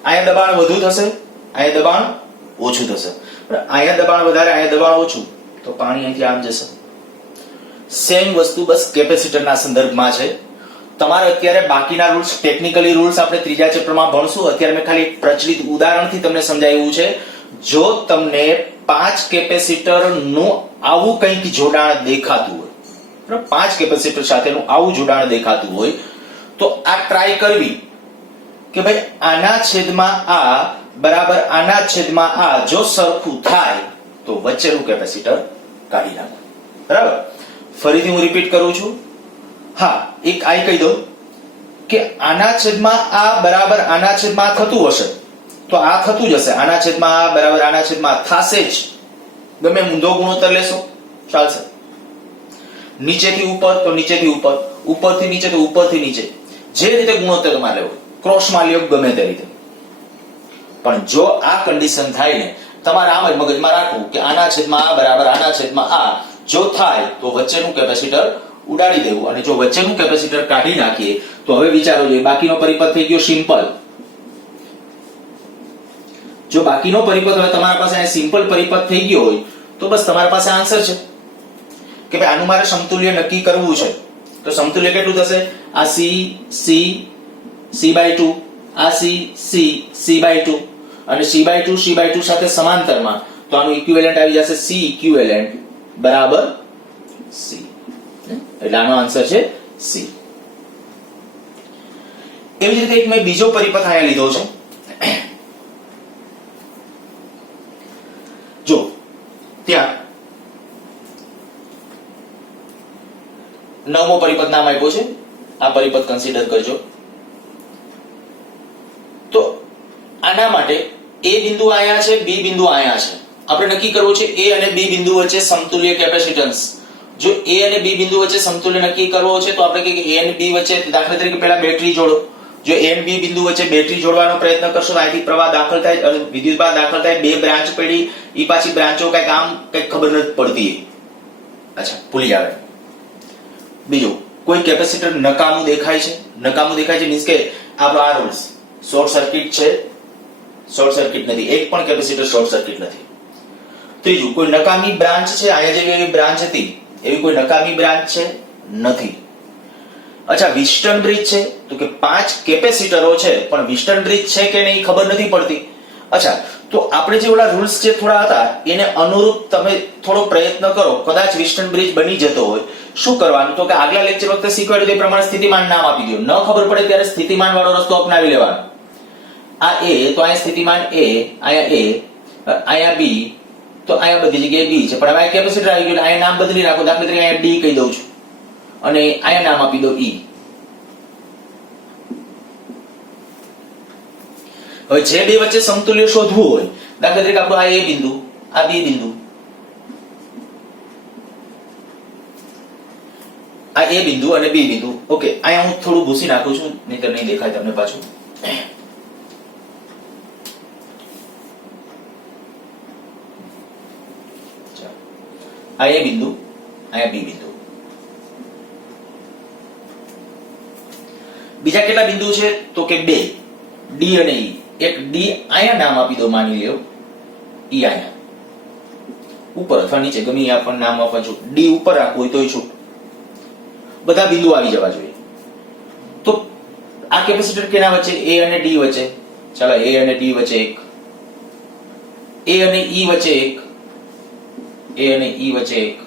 અહીંયા દબાણ વધુ થશે, અહીંયા દબાણ ઓછું થશે. અહીંયા દબાણ વધારે, અહીંયા દબાણ ઓછું, તો પાણી અહીંથી આમ જશે. સેમ વસ્તુ બસ કેપેસિટરના સંદર્ભમાં છે. તમારે અત્યારે બાકીના રૂલ્સ, ટેકનિકલી રૂલ્સ આપણે ત્રીજા ચેપ્ટરમાં ભણશું. અત્યારે મેં ખાલી પ્રચલિત ઉદાહરણથી તમને સમજાવ્યું છે. જો તમને 5 કેપેસિટર નું આવું કંઈક જોડાણ દેખાતું હોય, બરાબર, 5 કેપેસિટર સાથેનું આવું જોડાણ દેખાતું હોય, તો આ ટ્રાય કરવી કે ભાઈ આના છેદમાં આ બરાબર આના છેદમાં આ જો સરખું થાય તો વચ્ચેનું કેપેસિટર કાઢી નાખો. બરાબર, ફરીથી હું રિપીટ કરું છું. હા, એક આ કહી દઉં કે આના છેદમાં આ બરાબર આના છેદમાં થતું હશે તો આ થતું જ હશે, આના છેદમાં આ બરાબર આના છેદમાં થશે જ. ગમે ઊંધો ગુણોત્તર લેશો ચાલશે. નીચેથી ઉપર તો નીચેથી ઉપર, ઉપરથી નીચે તો ઉપરથી નીચે, જે રીતે ગુણોત્તર તમારે લેવો, ક્રોસમાં લ્યો ગમે તે રીતે. પણ જો આ કન્ડિશન થાય ને, તમારે આમ જ મગજમાં રાખવું કે આના છેદમાં આ બરાબર આના છેદમાં આ જો થાય તો વચ્ચેનું કેપેસિટર ઉડાડી દેવું, અને જો વચ્ચેનું કેપેસિટર કાઢી નાખીએ તો હવે વિચારો જોઈએ બાકીનો પરિપથ થઈ ગયો સિમ્પલ. જો બાકીનો પરિપથ હવે તમારા પાસે સિમ્પલ પરિપથ થઈ ગયો હોય તો બસ તમારા પાસે આન્સર છે કે ભાઈ આનું મારે સમતુલ્ય નક્કી કરવું છે. તો સમતુલ્ય કેટલું થશે? આ C C/2, આ C C/2 અને C/2 સાથે સમાંતરમાં, તો આનું ઇક્વિવેલન્ટ આવી જશે C ઇક્વિવેલન્ટ બરાબર C. એટલે આનો આન્સર છે C. એવી જ રીતે એક મેં બીજો પરિપથ અહીંયા લીધો છે. જો ત્યાં 9મો પરિપથ નામ આપ્યો છે, આ પરિપથ કન્સિડર કરજો. તો આના માટે A બિંદુ અહીંયા છે, B બિંદુ અહીંયા છે. આપણે નક્કી કરવું છે A અને B બિંદુ વચ્ચે સમતુલ્ય કેપેસિટન્સ. જો A અને B બિંદુ વચ્ચે સમતુલ્ય નક્કી કરવો છે તો આપણે કહીએ કે A અને B વચ્ચે દાખલા તરીકે પહેલા બેટરી જોડો. જો A અને B બિંદુ વચ્ચે બેટરી જોડવાનો પ્રયત્ન કરશો તો અહીંથી પ્રવાહ દાખલ થાય, વિદ્યુતભાર દાખલ થાય, બે બ્રાન્ચ પડી, ઈ પાછી બ્રાન્ચો કઈક આમ કઈક ખબર નથી પડતી. અચ્છા, ભૂલી આવે. બીજું, કોઈ કેપેસિટર નકામું દેખાય છે? નકામું દેખાય છે મીન્સ કે આપણો આ રૂલ્સ શોર્ટ સર્કિટ છે, શોર્ટ સર્કિટ નથી, એક પણ કેપેસિટર શોર્ટ સર્કિટ નથી. ત્રીજું, કોઈ નકામી બ્રાન્ચ છે? અહીંયા જેવી બ્રાન્ચ હતી એવી કોઈ નકામી બ્રાન્ચ છે? નથી. અચ્છા, વિસ્ટન બ્રિજ છે? તો કે 5 કેપેસિટરો છે પણ વિસ્ટન બ્રિજ છે કે નહીં ખબર નથી પડતી. અચ્છા, તો આપણે જે ઓલા રૂલ્સ જે થોડા હતા એને અનુરૂપ તમે થોડો પ્રયત્ન કરો, કદાચ વિસ્ટન બ્રિજ બની જતો હોય. શું કરવાનું તો કે આગલા લેક્ચર વખતે શીખવાડ્યું તે પ્રમાણે સ્થિતિમાન નામ આપી દો. ન ખબર પડે ત્યારે સ્થિતિમાન વાળો રસ્તો અપનાવી લેવાનો. આ A તો અહીંયા સ્થિતિમાન A, અહીંયા A, અહીંયા B, તો અહીંયા બધી જગ્યાએ B છે, પણ હવે કેપેસિટર આવી ગયું, અહીંયા નામ બદલી નાખો. દાખલા તરીકે અહીંયા D કહી દઉં છું અને અહીંયા નામ આપી દો E. હવે જે બે વચ્ચે સમતુલ્ય શોધવું હોય, દાખલા તરીકે આપણું આ A બિંદુ, આ B બિંદુ, આ A બિંદુ અને B બિંદુ. ઓકે, અહીંયા હું થોડું ભૂસી નાખું છું, નહીંતર નહીં દેખાય તમને પાછું. આ A બિંદુ, અહીંયા B બિંદુ. બીજા કેટલા બિંદુ છે તો કે બે, D અને E. એક D અહીંયા નામ આપી દો, માની લ્યો E અહીંયા ઉપર અથવા નીચે ગમે ત્યાં પણ નામ આપવા છો. D ઉપર રાખવું હોય તોય છૂટ, બધા બિંદુ આવી જવા જોઈએ. તો આ કેપેસિટર કેના વચ્ચે? A અને D વચ્ચે. ચાલો A અને D વચ્ચે એક, A અને E વચ્ચે એક, A અને E વચ્ચે એક.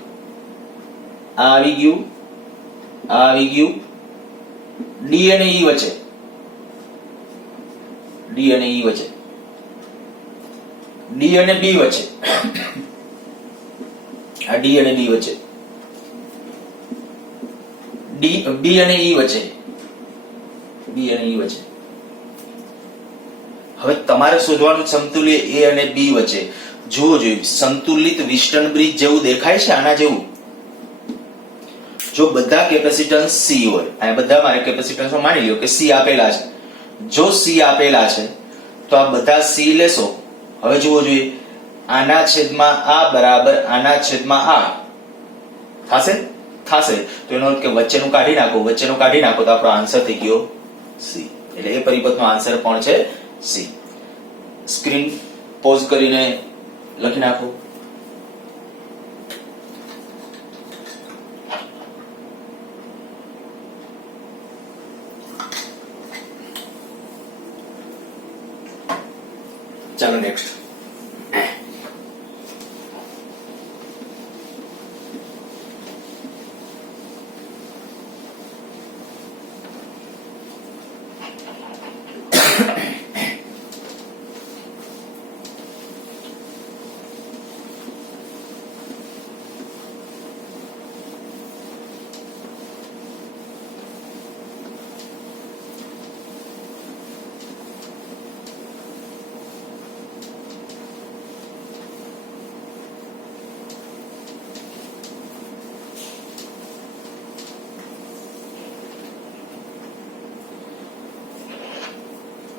આ આવી ગયું, આ આવી ગયું. D અને E વચ્ચે, D અને E વચ્ચે, D અને B વચ્ચે, આ D અને B વચ્ચે, B અને E વચ્ચે, B અને E વચ્ચે. હવે તમારે શોધવાનું સમતુલ્ય A અને B વચ્ચે. જુઓ જોઈએ, સંતુલિત વિસ્ટન બ્રિજ જેવું દેખાય છે, આના જેવું. જો બધા કેપેસિટન્સ C હોય, આ બધા મારે કેપેસિટન્સ માની લ્યો કે C આપેલા છે. જો C આપેલા છે તો આ બધા C લેશો. હવે જુઓ જોઈએ, આના છેદમાં આ બરાબર આના છેદમાં આ થશે, થશે. તો એનો અર્થ કે વચ્ચેનું કાઢી નાખો, વચ્ચેનું કાઢી નાખો તો આપણો આન્સર થઈ ગયો C. એટલે એ પરિપથનો આન્સર પણ છે C. સ્ક્રીન પોઝ કરીને લખી નાખો. ચાલો નેક્સ્ટ.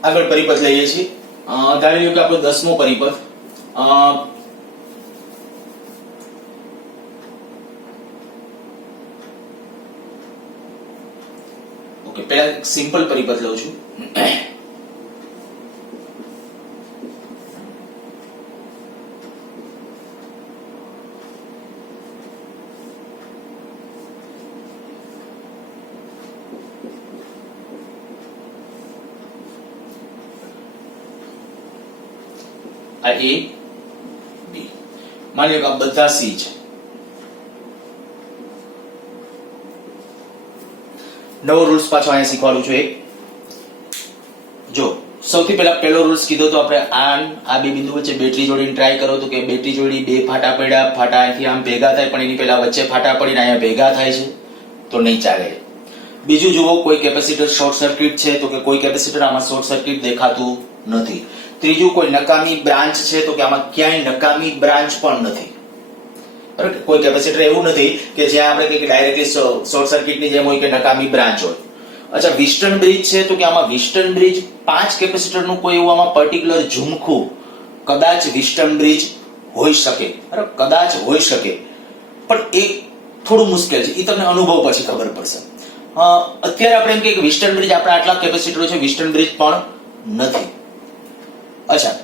આગળ પરિપથ લઈએ છીએ. ધારી લો કે આપણો 10મો પરિપથ. ઓકે, પહેલા સિમ્પલ પરિપથ લઉં છું. આ A, B. માની લો કે આ બધા C છે. નવો રૂલ્સ પાછો અહીંયા શીખવાડું છું. એક જો સૌથી પહેલા પહેલો રૂલ્સ કીધો તો આપણે આ બે બિંદુ વચ્ચે બેટરી જોડીને ટ્રાય કરો તો કે બેટરી જોડી બે ફાટા પડ્યા, ફાટા અહીંથી આમ ભેગા થાય પણ એની પહેલા વચ્ચે ફાટા પડીને અહીંયા ભેગા થાય છે તો નહીં ચાલે. બીજું જુઓ, કોઈ કેપેસિટર શોર્ટ સર્કિટ છે તો કે કોઈ કેપેસિટર આમાં શોર્ટ સર્કિટ દેખાતું નથી. ત્રીજું, કોઈ નકામી બ્રાન્ચ છે તો કે આમાં ક્યાંય નકામી બ્રાન્ચ પણ નથી. બરાબર, કોઈ કેપેસિટર એવું નથી કે જ્યાં આપણે કહીએ કે ડાયરેક્ટલી શોર્ટ સર્કિટની જેમ હોય કે નકામી બ્રાન્ચ હોય. અચ્છા, વિસ્ટન બ્રિજ છે તો કે આમાં વિસ્ટન બ્રિજ 5 કેપેસિટરનું કોઈ એવું આમાં પર્ટિક્યુલર ઝુમખું કદાચ વિસ્ટન બ્રિજ હોઈ શકે. બરાબર, કદાચ હોઈ શકે, પણ એ થોડું મુશ્કેલ છે. એ તમને અનુભવ પછી ખબર પડશે. અત્યારે આપણે એમ કહીએ કે વિસ્ટન બ્રિજ આપણા આટલા કેપેસિટરો છે, વિસ્ટન બ્રિજ પણ નથી. અચ્છા,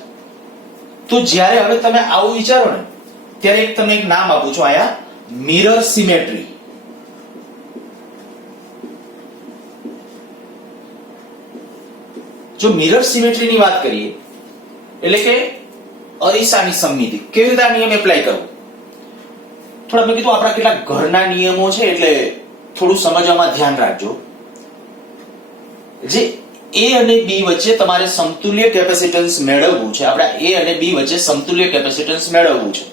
તો જ્યારે હવે તમે આવું વિચારો ને ત્યારે તમને એક નામ આપું છું અહીંયા, મિરર સિમેટ્રી. જો મિરર સિમેટ્રીની વાત કરીએ એટલે કે અરીસાની સમમિતિ, કેવી રીતે આ નિયમ એપ્લાય કરવો? થોડા મેં કીધું આપણા કેટલાક ઘરના નિયમો છે એટલે થોડું સમજવામાં ધ્યાન રાખજો. જે A અને B વચ્ચે તમારે સમતુલ્ય કેપેસિટન્સ મેળવવું છે. આપણે A અને B વચ્ચે સમતુલ્ય કેપેસિટન્સ મેળવવું છે.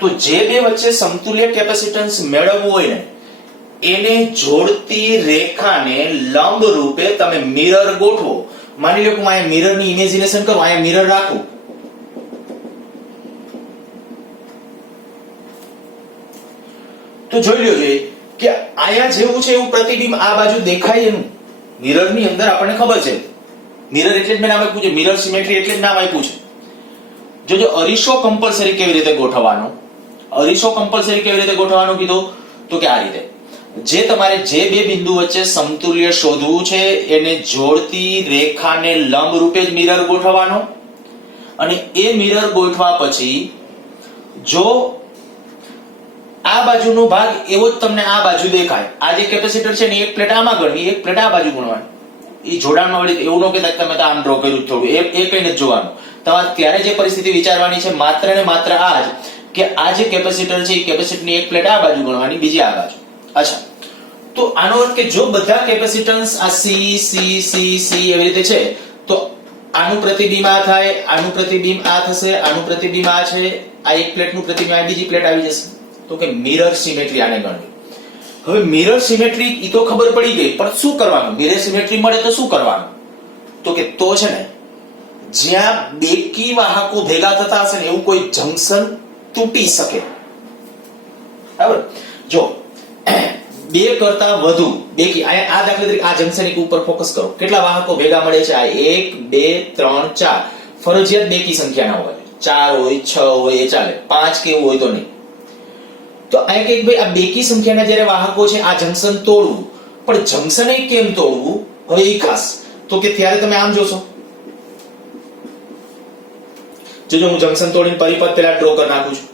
તો જે બે વચ્ચે સમતુલ્ય કેપેસિટન્સ મેળવવું હોય ને એને જોડતી રેખાને લંબ રૂપે તમે મિરર ગોઠવો. માની લો કે હું અહીંયા મિરરની ઇમેજિનેશન કરું, અહીંયા મિરર રાખું, તો જોઈ લ્યો જોઈએ કે અહીંયા જેવું છે એવું પ્રતિબિંબ આ બાજુ દેખાય. એનું મિરરની અંદર આપણને ખબર છે, મિરર એટલે જ મેં નામ આપ્યું છે, મિરર સિમેટ્રી એટલે જ નામ આપ્યું છે. જો અરીસો કમ્પલસરી કેવી રીતે ગોઠવવાનો, અરીસો કમ્પલસરી કેવી રીતે ગોઠવવાનો કીધું તો કે આ રીતે. જે તમારે જે બે બિંદુ વચ્ચે સમતુલ્ય શોધવું છે એને જોડતી રેખાને લંબ રૂપે જ મિરર ગોઠવવાનો. અને એ મિરર ગોઠવા પછી જો આ બાજુનો ભાગ એવો જ તમને આ બાજુ દેખાય, આ જે કેપેસિટર છે ને એક પ્લેટ આમાં ગણવી, એક પ્લેટ આ બાજુ ગણવાની, એ જોડાણમાં વળી એવું ન કહેતા તમે તો આમ ડ્રો કર્યું થોડું, એ કઈ નથી જોવાનું. તમારે ત્યારે જે પરિસ્થિતિ વિચારવાની છે માત્ર ને માત્ર આ જ કે આ જે કેપેસિટર છે એ કેપેસિટરની એક પ્લેટ આ બાજુ ગણવાની, બીજી આ બાજુ. અચ્છા, તો આનો અર્થ કે જો બધા કેપેસિટન્સ આ સી સી સી સી એવી રીતે છે તો આનું પ્રતિબિંબ આ થાય, આનું પ્રતિબિંબ આ થશે, આનું પ્રતિબિંબ આ છે, આ એક પ્લેટનું પ્રતિબિંબ આ બીજી પ્લેટ આવી જશે. તો કે મિરર સિમેટ્રી આને ગણવી. હવે મિરર સિમેટ્રી ઈ તો ખબર પડી ગઈ, પણ શું કરવાનું? મિરર સિમેટ્રી મળે તો શું કરવાનું? તો કે તો છે ને જ્યાં બેકી વાહકો ભેગા થતા હશે ને એવું કોઈ જંકશન તૂટી શકે. બરાબર? જો બે કરતા વધુ બેકી, આ દાખલા તરીકે આ જંકશન એક ઉપર ફોકસ કરો, કેટલા વાહકો ભેગા મળે છે? આ 1 2 3 4. ફરજિયાત બેકી સંખ્યા ના હોય, 4 હોય 6 હોય એ ચાલે, 5 કેવું હોય તો નહીં. તો આ કે ભાઈ આ બેકી સંખ્યાના જ્યારે વાહકો છે આ જંકશન તોડવું, પણ જંકશન કેમ તોડવું? હવે એ ખાસ તો કે ત્યારે તમે આમ જોશો, જો હું જંકશન તોડીને પરિપથ પેલા ડ્રો કરી નાખું છું.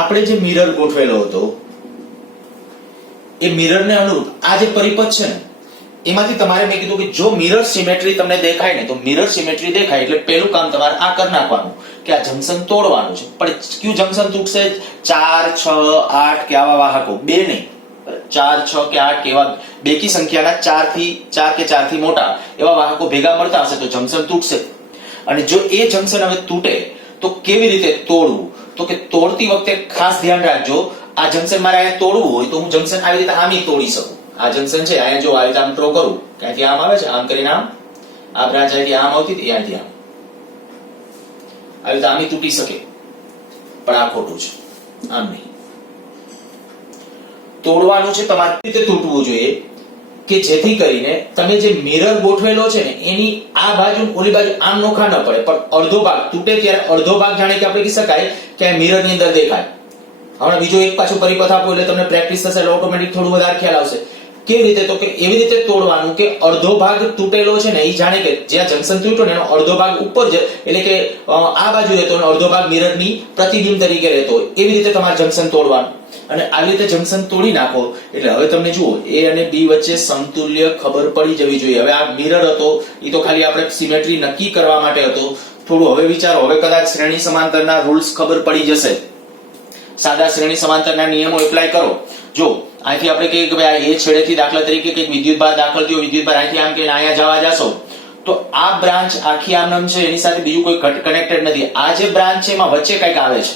આપણે જે મિરર ગોઠવેલો હતો એ મિરરને અનુરૂપ આ જે પરિપથ છે ને એમાંથી તમારે મેં કીધું કે જો મિરર સિમેટ્રી તમને દેખાય ને તો મિરર સિમેટ્રી દેખાય એટલે પહેલું કામ તમારે આ કરી નાખવાનું કે આ જંકશન તોડવાનું છે. પણ કયું જંકશન તૂટશે? 4 6 8 કે આવા વાહકો, બે નહીં, 4 6 કે 8 કે એવા બેકી સંખ્યાના 4 કે 4 થી મોટા એવા વાહકો ભેગા મળતા હશે તો જંકશન તૂટશે. અને જો એ જંકશન હવે તૂટે તો કેવી રીતે તોડવું? તો કે તોડતી વખતે ખાસ ધ્યાન રાખજો, આ જંકશન મારે અહીંયા તોડવું હોય તો હું જંકશન આવી રીતે આમ તોડી શકું. આ જંકશન છે અહીંયા જો આવી રીતે આમ ડ્રો કરું, ક્યાંથી આમ આવે છે, આમ કરીને આમ, આ બ્રાન્ચ અહીંથી આમ આવતી હતી અહીંથી આમ આવી રીતે આમ તૂટી શકે, પણ આ ખોટું છે, આમ નહીં. તોડવાનું છે તમારી રીતે તૂટવું જોઈએ કે જેથી કરીને તમે જે મિરર ગોઠવેલો છે ને એની આ બાજુ ઓલી બાજુ આમ નોખા ન પડે, પણ અડધો ભાગ તૂટે ત્યારે અડધો ભાગ જાણે કે આપણે કહી શકાય કે મિરર ની અંદર દેખાય. હમણાં બીજો એક પાછું પરિપથ આપો એટલે તમને પ્રેક્ટિસ થશે એટલે ઓટોમેટિક થોડું વધારે ખ્યાલ આવશે. કેવી રીતે? તો કે એવી રીતે તોડવાનું કે અડધો ભાગ તૂટેલો છે ને એ જાણે કે જ્યાં જંકશન તૂટ્યો ને એનો અડધો ભાગ ઉપર જ એટલે કે આ બાજુ રહેતો અને અડધો ભાગ મિરરની પ્રતિબિંબ તરીકે રહેતો હોય એવી રીતે તમારે જંકશન તોડવાનું. અને આવી રીતે જંકશન તોડી નાખો એટલે હવે તમને જુઓ A અને B વચ્ચે સમતુલ્ય ખબર પડી જવી જોઈએ. હવે આ મિરર હતો એ તો ખાલી આપણે સિમેટ્રી નક્કી કરવા માટે હતો. થોડું હવે વિચારો, હવે કદાચ શ્રેણી સમાંતરના રૂલ્સ ખબર પડી જશે, સાદા શ્રેણી સમાંતરના નિયમો એપ્લાય કરો. જો અહીંથી આપણે કહીએ કે ભાઈ આ A છેડેથી દાખલા તરીકે કંઈક વિદ્યુતભાર દાખલ થયો, વિદ્યુતભાર અહીંથી આમ કે અહીંયા જવા જાશો તો આ બ્રાન્ચ આખી આમ નામ છે, એની સાથે બીજું કોઈ કનેક્ટેડ નથી. આ જે બ્રાન્ચ છે એમાં વચ્ચે કંઈક આવે છે,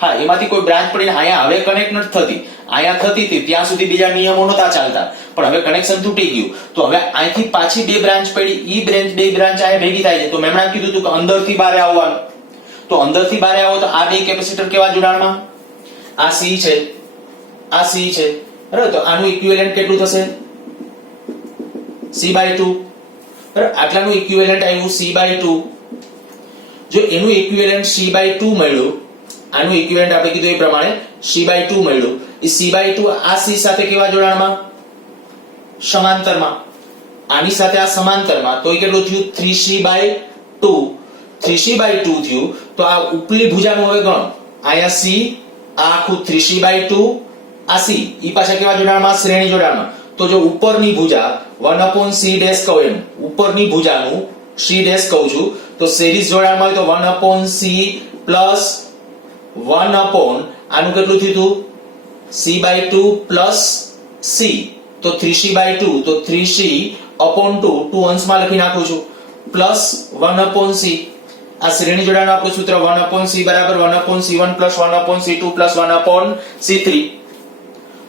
હા એમાંથી કોઈ બ્રાન્ચ પડીને અહીંયા હવે કનેક્ટ નથી થતી, અહીંયા થતી હતી ત્યાં સુધી બીજા નિયમો નહોતા ચાલતા, પણ હવે કનેક્શન તૂટી ગયું તો હવે અહીંથી પાછી બે બ્રાન્ચ પડી, ઈ બ્રાન્ચ બે બ્રાન્ચ આયા ભેગી થાય છે. તો મેં હમણાં કીધું હતું કે અંદરથી બહાર આવવાનું, તો અંદરથી બહાર આવો તો આ બે કેપેસિટર કેવા જોડાણમાં? આ C છે, આ C છે, બરાબર? તો આનું ઇક્વિવેલન્ટ કેટલું થશે? C/2, બરાબર? આટલાનું ઇક્વિવેલન્ટ આવ્યું C/2. જો એનું ઇક્વિવેલન્ટ C/2 મળ્યું, આનું ઇક્વિવેલન્ટ આપણે કીધું એ પ્રમાણે C/2 મળ્યું, એ C/2 આ C સાથે કેવા જોડાણમાં? સમાંતરમાં. આની સાથે આ સમાંતરમાં, તો એ કેટલું થયું? 3C/2. 3C/2 થયું. તો આ ઉપલી ભુજાનું હવે ગણો, આયા C, આ આખું 3C/2 આ c ઈ પાછા કેવા જોડાણમાં? શ્રેણી જોડાણમાં. તો જો ઉપરની ભુજા 1/c ડેશ કહું એમ, ઉપરની ભુજાનું c ડેશ કહું છું, તો સિરીઝ જોડાણમાં હોય તો 1/c પ્લસ 1 આનું કેટલું થયું હતું? c/2 પ્લસ c, તો 3c/2, તો 3c/2 2 અંશમાં લખી નાખું છું, પ્લસ 1/c. આ શ્રેણી જોડાણનું આપણું સૂત્ર 1/c બરાબર 1/c1 plus 1/c2 plus 1/c3.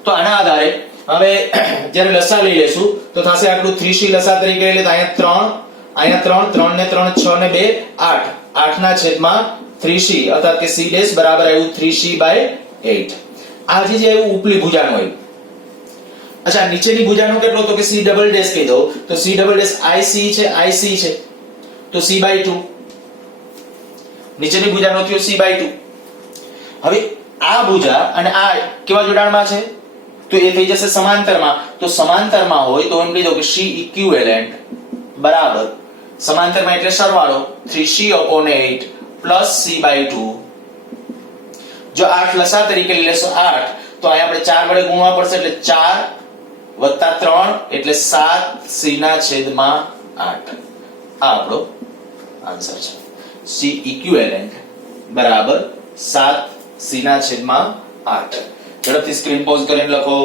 તો આના આધારે હવે જ્યારે લસા લઈ લેશું તો થશે આટલું 3c લસા તરીકે એટલે તો અહીંયા 3 ને 3 6 ને 2 8, 8 ના છેદમાં 3c અર્થાત કે c ડેશ બરાબર આવ્યું 3c/8. આ જે આવ્યું ઉપલી ભુજાનું આવ્યું. અચ્છા, નીચેની ભુજાનો કેટલો? તો કે c ડબલ ડેશ કહી દો, તો c ડબલ ડેશ ic છે, તો c/2. નીચેની ભુજાનો થયો c/2. હવે આ ભુજા અને આ કેવા જોડાણમાં છે? તો એ થઈ જશે સમાંતરમાં. તો સમાંતરમાં હોય તો એમ લીધો કે c ઇક્વિવેલન્ટ બરાબર સમાંતરમાં એટલે સરવાળો 3c/8 પ્લસ c/2. જો 8 લસા તરીકે લેશો 8, તો અહીંયા આપણે 4 વડે ગુણવા પડશે એટલે 4 વત્તા 3 એટલે 7c ના છેદમાં 8. આ આપણો આન્સર છે. c ઇક્વિવેલન્ટ બરાબર 7c ના છેદમાં 8. ઝડપથી સ્ક્રીન પોઝ કરીને લખો.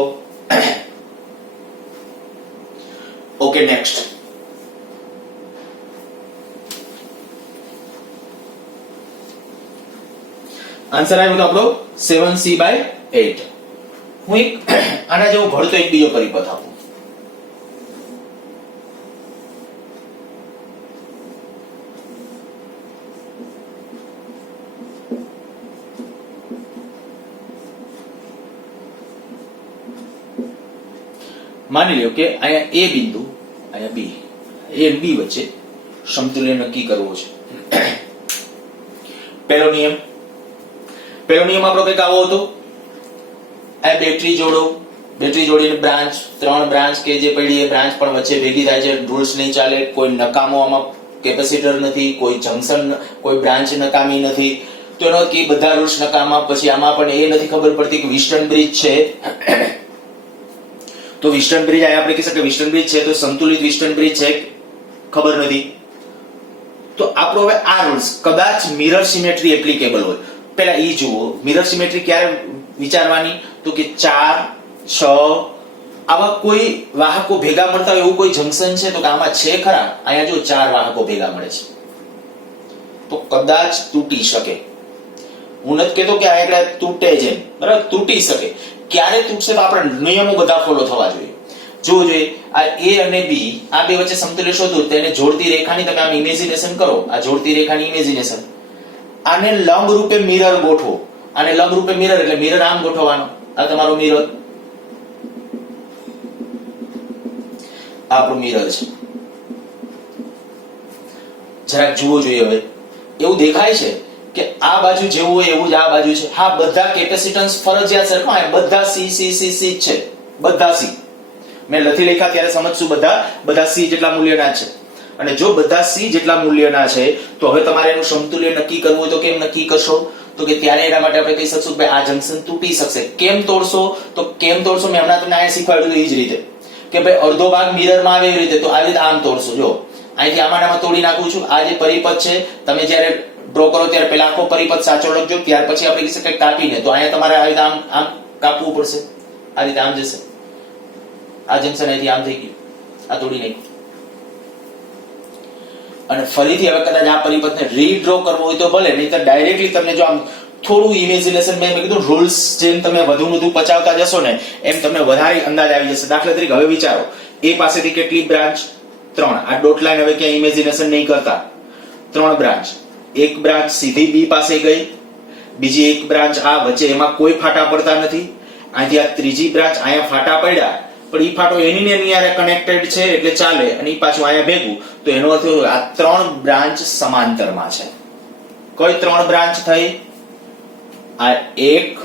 Okay, next. આન્સર આવ્યો તો આપણો 7c/8. હું એક આના જેવો ભળતો એક બીજો પરિપથ આપું. માની લ્યો કે અહીંયા a બિંદુ, અહીંયા b, a અને b વચ્ચે સમતુલ્ય નક્કી કરવો છે. પહેલો નિયમ આપણો કઈક આવો હતો. આ બેટરી જોડો, બેટરી જોડીને બ્રાન્ચ, 3 બ્રાન્ચ કે જે પડી એ બ્રાન્ચ પણ વચ્ચે ભેગી થાય છે. રૂલ્સ નહીં ચાલે, કોઈ નકામો આમાં કેપેસિટર નથી, કોઈ જંકશન, કોઈ બ્રાન્ચ નકામી નથી. તો એનો કે બધા રૂલ્સ નકામા. પછી આમાં પણ એ નથી ખબર પડતી કે વિસ્ટર્ન બ્રિજ છે, તો વિસ્ટર્ન બ્રિજ આપણે કહી શકીએ વિસ્ટર્ન બ્રિજ છે, તો સંતુલિત વિસ્ટર્ન બ્રિજ છે, ખબર નથી. તો આપણો હવે આ રૂલ્સ કદાચ મિરર સિમેટ્રી એપ્લિકેબલ હોય. પહેલા ઈ જુઓ, મિરર સિમેટ્રી ક્યારે વિચારવાની? તો કે 4 6 આવા કોઈ વાહકો ભેગા મળતા હોય એવું કોઈ જંકશન છે? તો કે આમાં છે ખરા. અહીંયા જો 4 વાહકો ભેગા મળે છે, તો કદાચ તૂટી શકે. હું નથી કહેતો કે આ એકલા તૂટે છે, બરાબર, તૂટી શકે. ક્યારે તૂટશે? તો આપણા નિયમો બધા ફોલો થવા જોઈએ. જો જોઈએ આ a અને b, આ બે વચ્ચે સમતુલ્ય શોધવું, તેને જોડતી રેખાની તમે આમ ઇમેજિનેશન કરો. આ જોડતી રેખાની ઇમેજિનેશન, આને લંબ રૂપે મિરર ગોઠવો. આને લંબ રૂપે મિરર એટલે મિરર આમ ગોઠવવાનો. આ તમારો મિરર, આ આપણું મિરર છે. જરાક જુઓ જોઈએ. હવે એવું દેખાય છે કે આ બાજુ જેવું હોય એવું જ આ બાજુ છે. હા, બધા કેપેસિટન્સ ફરજિયાત સરખા, બધા c c c c છે, બધા c. મેં લખી લખ્યા ત્યારે સમજશું બધા c જેટલા મૂલ્યના છે. અને જો બધા c જેટલા મૂલ્યના છે તો હવે તમારે એનું સમતુલ્ય નક્કી કરવું હોય તો કેમ નક્કી કરશો? તો કે ત્યારે એના માટે આપણે કહી શકશું કે આ જંકશન તૂટી શકશે. કેમ તોડશો? તો કેમ તોડશો મેં હમણાં તમને અહીંયા શીખવાડ્યું એ જ રીતે કે ભાઈ અડધો ભાગ મિરરમાં આવે એવી રીતે. તો આવી રીતે આમ તોડશો. જો અહીંથી આમાં તોડી નાખું છું. આ જે પરિપથ છે તમે જ્યારે ડ્રો કરો ત્યારે પહેલા આખો પરિપથ સાચો લખજો, ત્યાર પછી આપણે કહીશું કે કાપીને. તો અહીંયા તમારે આવી રીતે આમ કાપવું પડશે. આ રીતે આમ જશે. આ જંકશન અહીંથી આમ થઈ ગયું, આ તોડી નાખ્યું. અને ફરીથી હવે કદાચ આ પરિપથને રીડ્રો કરવો હોય તો ભલે, નહીતર ડાયરેક્ટલી તમને જો આમ થોડું ઇમેજિનેશન, મેં કીધું રૂલ્સ જેમ તમે વધુ પચાવતા જશો ને એમ તમને વધારે અંદાજ આવી જશે. દાખલા તરીકે હવે વિચારો, એ પાસેથી કેટલી બ્રાન્ચ? 3. આ ડોટ લાઈન હવે ક્યાં ઇમેજિનેશન નહીં કરતા. 3 બ્રાન્ચ. એક બ્રાન્ચ સીધી બી પાસે ગઈ, બીજી એક બ્રાન્ચ આ વચ્ચે, એમાં કોઈ ફાટા પડતા નથી. અહીંથી આ ત્રીજી બ્રાન્ચ અહીંયા ફાટા પડ્યા, પણ ઈ ફાટો એની ને એની કનેક્ટેડ છે એટલે ચાલે, અને ઈ પાછું અહીંયા ભેગું. તો એનો અર્થ આ 3 બ્રાન્ચ સમાંતરમાં છે. કોઈ 3 બ્રાન્ચ થઈ? આ 1,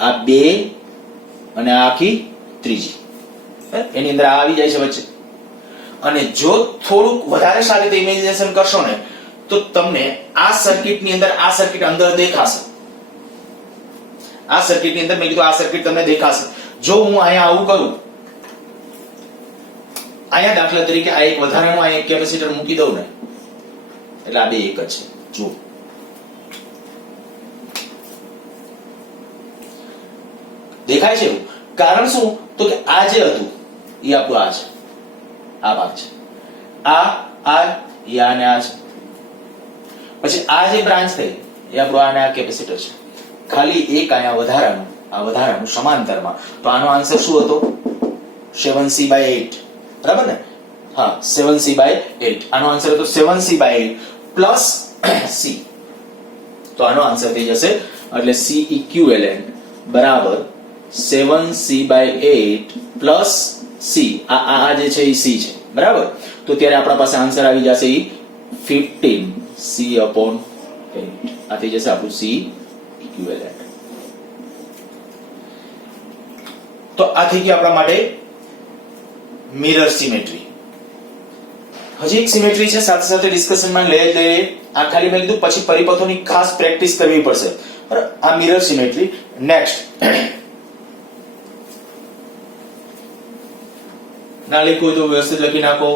આ 2 અને આ આખી ત્રીજી. એની અંદર આ આવી જાય છે વચ્ચે. અને જો થોડુંક વધારે સારી રીતે ઇમેજિનેશન કરશો ને તો તમને આ સર્કિટની અંદર આ સર્કિટ અંદર દેખાશે. આ સર્કિટની અંદર મેં કીધું આ સર્કિટ તમને દેખાશે. જો હું અહીંયા આવું કરું, અહીંયા દાખલા તરીકે આ એક વધારાનું આ એક કેપેસિટર મૂકી દઉં ને, એટલે આ બે એક જ છે. જો દેખાય છે એવું. કારણ શું? તો કે આ જે હતું એ આપણું આ છે, આ ભાગ છે, આ ને આ છે. પછી આ જે બ્રાન્ચ થઈ એ આપણું આ ને આ કેપેસિટર છે. ખાલી એક અહીંયા વધારાનું સમાંતરમાં. તો આનો આન્સર શું હતો? 7c/8. બરાબર ને? હા, 7c/8. આનો આન્સર હતો 7c/8 પ્લસ c. તો આનો આન્સર થઈ જશે એટલે c ઇક્વિવેલેન્ટ બરાબર 7c/8 પ્લસ c. આ જે છે એ c છે. બરાબર? તો ત્યારે આપણા પાસે આન્સર આવી જશે એ 15c/8. આ થઈ જશે આપણું c ઇક્વિવેલેન્ટ. તો આ થઈ ગઈ આપણા માટે મિરર સિમેટ્રી. હજી એક સિમેટ્રી છે સાથે સાથે ડિસ્કશનમાં લઈ લઈએ. આ ખાલી મેં કીધું પછી પરિપથોની ખાસ પ્રેક્ટિસ કરવી પડશે. બરાબર? આ મિરર સિમેટ્રી. નેક્સ્ટ ના લખ્યું હોય તો વ્યવસ્થિત લખી નાખો.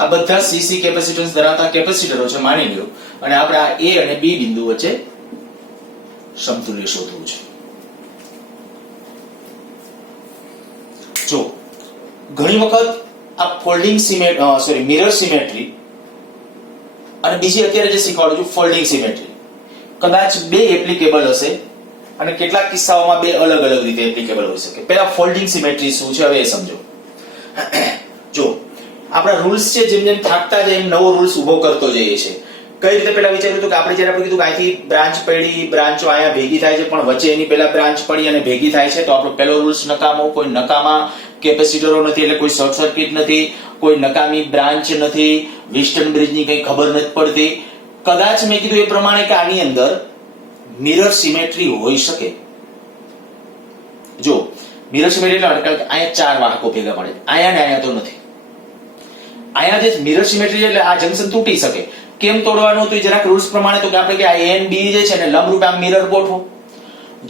આ બધા સીસી કેપેસિટન્સ ધરાવતા કેપેસિટરો છે માની લો, અને આપણે આ એ અને બી બિંદુ વચ્ચે સમતુલ્ય શોધવું છે. જો ઘણી વખત આ ફોલ્ડિંગ મિરર સિમેટ્રી અને બીજી અત્યારે જે શીખવાડું છું ફોલ્ડિંગ સિમેટ્રી કદાચ બે એપ્લિકેબલ હશે અને કેટલાક કિસ્સાઓમાં બે અલગ અલગ રીતે એપ્લિકેબલ હોઈ શકે. પહેલા ફોલ્ડિંગ સિમેટ્રી શું છે હવે એ સમજો. જો આપણા રૂલ્સ છે જેમ જેમ થાકતા જાય એમ નવો રૂલ્સ ઉભો કરતો જઈએ છે. કઈ રીતે પહેલા વિચાર્યું હતું કે આપણે જ્યારે આપણે કીધું કે અહીંથી બ્રાન્ચ પડી, બ્રાન્ચો અહીંયા ભેગી થાય છે, પણ વચ્ચે એની પહેલા બ્રાન્ચ પડી અને ભેગી થાય છે, તો આપણો પહેલો રૂલ્સ નકામો. કોઈ નકામા કેપેસિટરો નથી એટલે કોઈ શોર્ટ સર્કિટ નથી, કોઈ નકામી બ્રાન્ચ નથી, વિસ્ટન બ્રિજની કઈ ખબર નથી પડતી. કદાચ મેં કીધું એ પ્રમાણે કે આની અંદર મિરર સિમેટ્રી હોઈ શકે. જો મિરર સિમેટ્રી એટલે અહીંયા ચાર વાહકો ભેગા પડે, અહીંયા ને અહીંયા તો નથી. અહીંયા જે મિરર સિમેટ્રી એટલે આ જંકશન તૂટી શકે. કેમ તોડવાનું હતું જરાક રૂલ્સ પ્રમાણે, તો કે આપણે કે આ A અને B જે છે ને લંબરૂપે આમ મિરર ગોઠવો.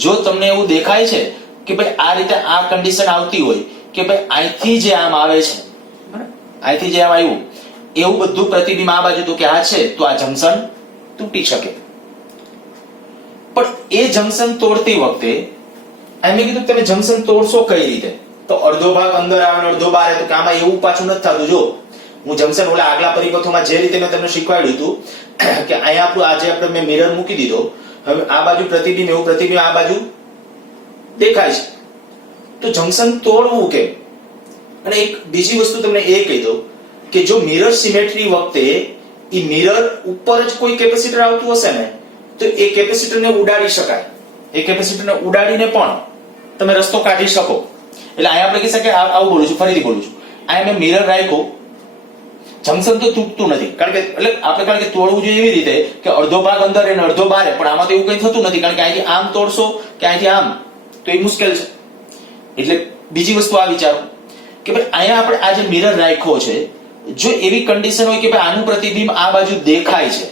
જો તમને એવું દેખાય છે કે ભાઈ આ રીતે આ કન્ડિશન આવતી હોય કે ભાઈ અહીંથી જે આમ આવે છે, અહીંથી જે આમ આવ્યું એવું બધું પ્રતિબિંબ આ બાજુ, તો કે આ છે, તો આ જંકશન તૂટી શકે. પણ એ જંકશન તોડતી વખતે મેં કીધું તમે જંકશન તોડશો કઈ રીતે? તો અડધો ભાગ અંદર આવે અડધો બહાર આવે. તો કે આમાં એવું પાછું નથી થતું. જો હું જંકશન ઓલા આગલા પરિપથોમાં જે રીતે મેં તમને શીખવાડ્યું હતું કે અહીંયા આપણું આજે આપણે મેં મિરર મૂકી દીધો, હવે આ બાજુ પ્રતિબિંબ, એવું પ્રતિબિંબ આ બાજુ દેખાય છે, તો જંકશન તોડવું કેમ? અને એક બીજી વસ્તુ તમને એ કહી દઉં કે જો મિરર સિમેટ્રી વખતે એ મિરર ઉપર જ કોઈ કેપેસિટર આવતું હશે ને, તો એ કેપેસિટરને ઉડાડી શકાય. એ કેપેસિટરને ઉડાડીને પણ તમે રસ્તો કાઢી શકો. એટલે અહીંયા આપણે કહી શકીએ, આવું બોલું છું, ફરીથી બોલું છું, અહીંયા મેં મિરર રાખ્યો, જંકશન તો તૂટતું નથી. કારણ કે તોડવું જોઈએ એવી રીતે કે અડધો ભાગ અંદર અને અડધો બહાર, પણ આમાં તો એવું કંઈ થતું નથી. કારણ કે અહીંથી આમ તોડશો કે અહીંથી આમ, તો એ મુશ્કેલ છે. એટલે બીજી વસ્તુ આ વિચારો કે ભાઈ અહીંયા આપણે આ જે મિરર રાખ્યો છે, જો એવી કન્ડિશન હોય કે ભાઈ આનું પ્રતિબિંબ આ બાજુ દેખાય છે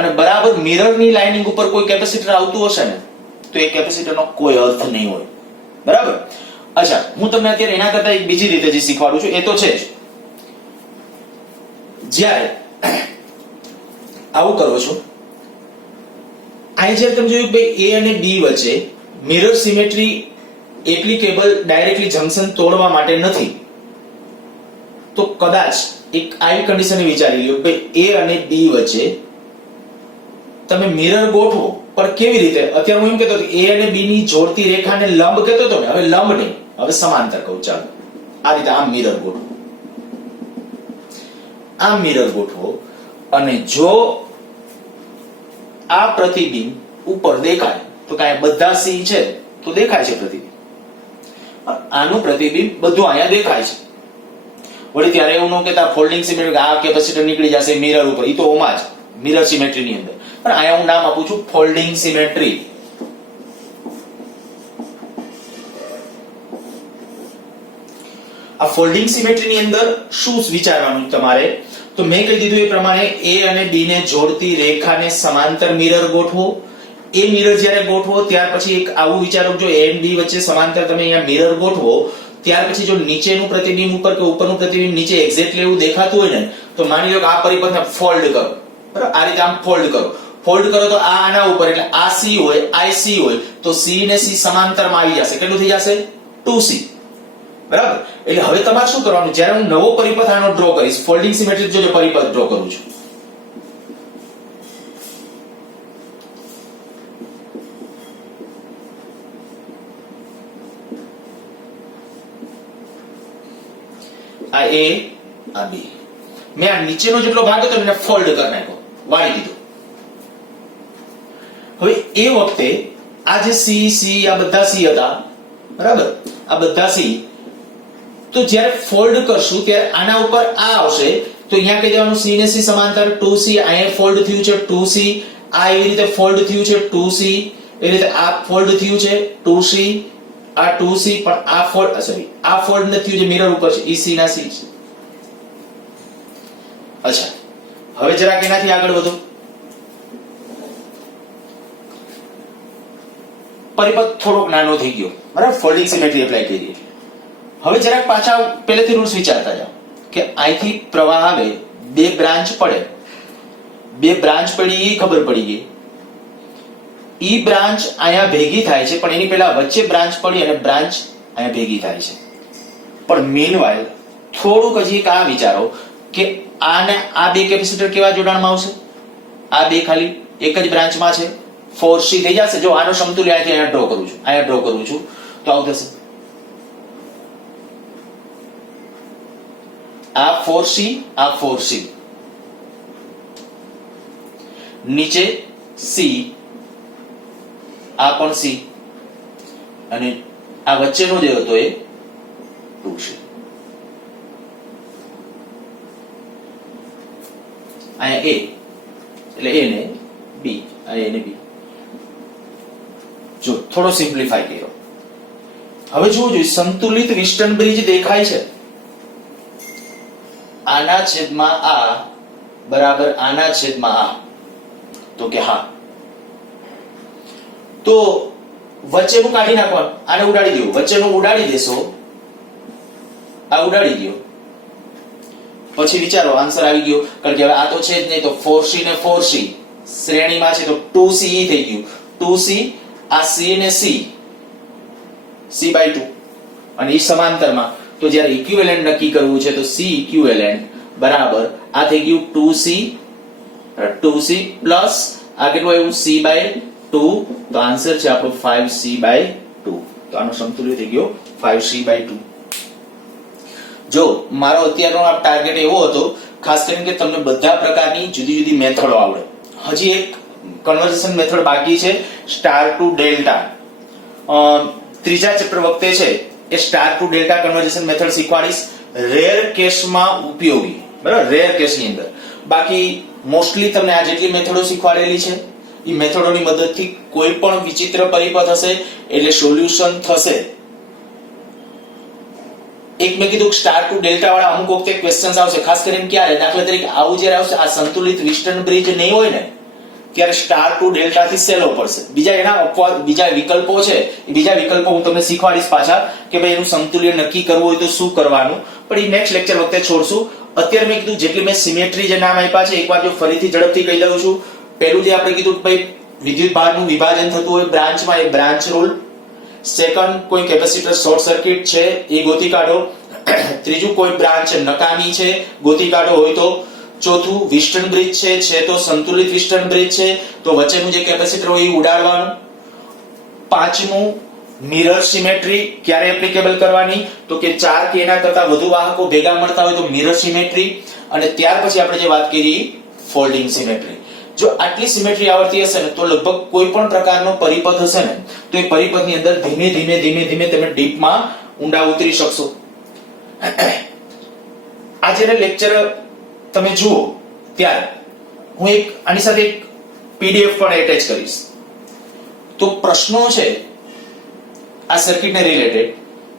અને બરાબર મિરરની લાઇનિંગ ઉપર કોઈ કેપેસિટર આવતું હશે ને, તો એ કેપેસિટરનો કોઈ અર્થ નહીં હોય. બરાબર? અચ્છા, હું તમને અત્યારે એના કરતા એક બીજી રીતે જે શીખવાડું છું એ તો છે જ. જ્યારે આવું કરો છો, અહીં જ્યારે તમે જોયું કે A અને B વચ્ચે mirror symmetry applicable directly junction તોડવા માટે નથી, તો કદાચ એક આવી કન્ડિશન વિચારી લો કે A અને B વચ્ચે તમે મિરર ગોઠવો પણ કેવી રીતે? અત્યારે હું એમ કહેતો હતો A અને B ની જોડતી રેખાને લંબ કહેતો હતો ને, હવે લંબ નહીં, હવે સમાંતર કહું. ચાલો આ રીતે આમ મિરર ગોઠવો, આમ મિરર ગોઠવો, અને જો આ પ્રતિબિંબ ઉપર દેખાય તો કાંઈ બધા C છે તો દેખાય છે પ્રતિબિંબ, આનું પ્રતિબિંબ બધું અહીંયા દેખાય છે. વળી ત્યારે એવું ન કહેતા ફોલ્ડિંગ સિમેટ્રી આ કેપેસિટર નીકળી જશે મિરર ઉપર, ઈ તો ઓમાં જ મિરર સિમેટ્રી ની અંદર, પણ અહીંયા હું નામ આપું છું ફોલ્ડિંગ સિમેટ્રી. આ ફોલ્ડિંગ સિમેટ્રી ની અંદર શું વિચારવાનું તમારે? તો મેં કહી દીધું એ પ્રમાણે A અને B ને જોડતી રેખાને સમાંતર મિરર ગોઠવો. એ મિરર જ્યારે ગોઠવો ત્યાર પછી એક આવું વિચારો, જો A અને B વચ્ચે સમાંતર તમે અહીંયા મિરર ગોઠવો, ત્યાર પછી જો નીચેનું પ્રતિબિંબ ઉપર કે ઉપરનું પ્રતિબિંબ નીચે એક્ઝેક્ટલી એવું દેખાતું હોય ને, તો માની લો કે આ પરિપથને ફોલ્ડ કરો, બરાબર? આ રીતે આમ ફોલ્ડ કરો, ફોલ્ડ કરો તો આ આના ઉપર, એટલે આ C હોય, આ C હોય, તો C ને C સમાંતરમાં આવી જશે. કેટલું થઈ જશે? 2C, બરાબર? એટલે હવે તમારે શું કરવાનું? જ્યારે હું નવો પરિપથ આનો ડ્રો કરીશ, ફોલ્ડિંગ સિમેટ્રી જો પરિપથ ડ્રો કરું છું, આ A આ B, મેં આ નીચેનો જેટલો ભાગ હતો એને ફોલ્ડ કરી નાખ્યો, વાળી દીધો. હવે એ વખતે આ જે C આ બધા C હતા, બરાબર? આ બધા C, તો જ્યારે ફોલ્ડ કરશું ત્યારે આના ઉપર આ આવશે, તો અહીંયા કહી દેવાનું C ને C સમાંતર 2C, અહીંયા ફોલ્ડ થયું છે 2C, આ એવી રીતે ફોલ્ડ થયું છે 2C, એ રીતે આ ફોલ્ડ થયું છે 2C, આ 2C, પણ આ ફોલ્ડ આ ફોલ્ડ નથી થયું જે મિરર ઉપર છે, ઈ C ના C છે. અચ્છા, હવે જરાક એનાથી આગળ વધો. પરિપથ થોડોક નાનો થઈ ગયો, બરાબર? ફોલ્ડિંગ સિમેટ્રી એપ્લાય કરી. હવે જરાક પાછા પહેલેથી રૂલ્સ વિચારતા જાઓ કે અહીંથી પ્રવાહ આવે, બે બ્રાન્ચ પડે, બે બ્રાન્ચ પડી એ ખબર પડી ગઈ, ઈ બ્રાન્ચ અહીંયા ભેગી થાય છે, પણ એની પહેલા વચ્ચે બ્રાન્ચ પડી અને બ્રાન્ચ અહીંયા ભેગી થાય છે. પણ મીનવાઇલ થોડુંક હજી એક આ વિચારો કે આને આ બે કેપેસિટર કેવા જોડાણમાં આવશે? આ બે ખાલી એક જ બ્રાન્ચમાં છે, 4C થઈ જશે. જો આનો સમતુલ્ય અહીંયા ડ્રો કરું છું, અહીંયા ડ્રો કરું છું, તો આવું થશે. આ 4C, આ 4C, નીચે C, આ પણ C, અને આ વચ્ચેનો જે હતો એ 2C. અહીંયા A એટલે A ને B, આ A ને B. જો થોડો સિમ્પ્લિફાઈ કર્યો. હવે જોવું જોઈએ, સંતુલિત વિસ્ટન બ્રિજ દેખાય છે. આના છેદમાં આ બરાબર આના છેદમાં આ, તો કે હા. તો વચ્ચેનું કાઢી નાખવાનું, આને ઉડાડી દો, વચ્ચેનું ઉડાડી દેશો, આ ઉડાડી દો, પછી વિચારો આન્સર આવી ગયો. કારણ કે હવે આ તો છે જ નહીં, તો 4C ને 4C શ્રેણીમાં છે, તો 2C થઈ ગયું, 2C, આ C ને C, C/2, અને ઈ સમાંતરમાં. તો જ્યારે ઇક્વિવેલન્ટ નક્કી કરવું છે તો C ઇક્વિવેલન્ટ બરાબર આ થઈ ગયું 2C પ્લસ આ કેટલું આવ્યું C/2, તો આન્સર છે આપણો 5C/2. તો આનો સમતુલ્ય થઈ ગયો 5C/2. જો મારો અત્યારનો આ ટાર્ગેટ એવો હતો ખાસ કરીને કે તમને બધા પ્રકારની જુદી જુદી મેથડો આવડે. હજી એક કન્વર્ઝેશન મેથડ બાકી છે, સ્ટાર ટુ ડેલ્ટા. ત્રીજા ચેપ્ટર વખતે છે એ star to delta conversion method શીખવાડીશ, રેર કેસમાં ઉપયોગી, બરાબર? રેર કેસની અંદર. બાકી મોસ્ટલી તમને આ જેટલી મેથડો શીખવાડેલી છે એ મેથડોની મદદથી કોઈ પણ વિચિત્ર પરિપથ હશે એટલે સોલ્યુશન થશે. એક મેં કીધું સ્ટાર ટુ ડેલ્ટા વાળા અમુક વખતે ક્વેશ્ચન્સ આવશે, ખાસ કરીને ક્યારે? દાખલા તરીકે આવું જ્યારે આવશે, આ સંતુલિત વિસ્ટન બ્રિજ નહીં હોય ને ત્યારે સ્ટાર ટુ ડેલ્ટા થી સેલો પડશે. બીજા એના અપવાદ, બીજા વિકલ્પો છે, એ બીજા વિકલ્પો હું તમને શીખવાડીશ પાછા કે ભાઈ એનું સમતુલ્ય નક્કી કરવું હોય તો શું કરવાનું, પણ એ નેક્સ્ટ લેક્ચર વખતે છોડશું. અત્યારે મેં કીધું જેટલી મેં સિમેટ્રી જે નામ આપ્યા છે એકવાર જો ફરીથી ઝડપથી કહી દઉં છું. પહેલું જે આપણે કીધું ભાઈ વિદ્યુત ભારનું વિભાજન થતું હોય બ્રાન્ચમાં, એ બ્રાન્ચ રૂલ. સેકન્ડ, કોઈ કેપેસિટર શોર્ટ સર્કિટ છે એ ગોતી કાઢો. ત્રીજું, કોઈ બ્રાન્ચ નકામી છે ગોતી કાઢો હોય તો. ચોથું વિસ્ટન બ્રિજ છે તો સંતુલિત વિસ્ટન બ્રિજ છે તો વચ્ચેનું જે કેપેસિટર હોય એ ઉડાડવાનું. પાંચમું મિરર સિમેટ્રી ક્યારે એપ્લિકેબલ કરવાની તો કે 4 કે એના કરતા વધુ વાહકો ભેગા મળતા હોય તો મિરર સિમેટ્રી. અને ત્યાર પછી આપણે જે વાત કરી ફોલ્ડિંગ સિમેટ્રી. જો આટલી સિમેટ્રી આવડતી હશે ને તો લગભગ કોઈ પણ પ્રકારનો પરિપથ હશે ને તો એ પરિપથની અંદર ધીમે ધીમે તમે ડીપમાં ઊંડા ઉતરી શકશો. આ જ્યારે લેક્ચર તમે જુઓ ત્યારે હું આની સાથે એક પીડીએફ પણ એટેચ કરીશ. તો પ્રશ્નો છે આ સર્કિટને રિલેટેડ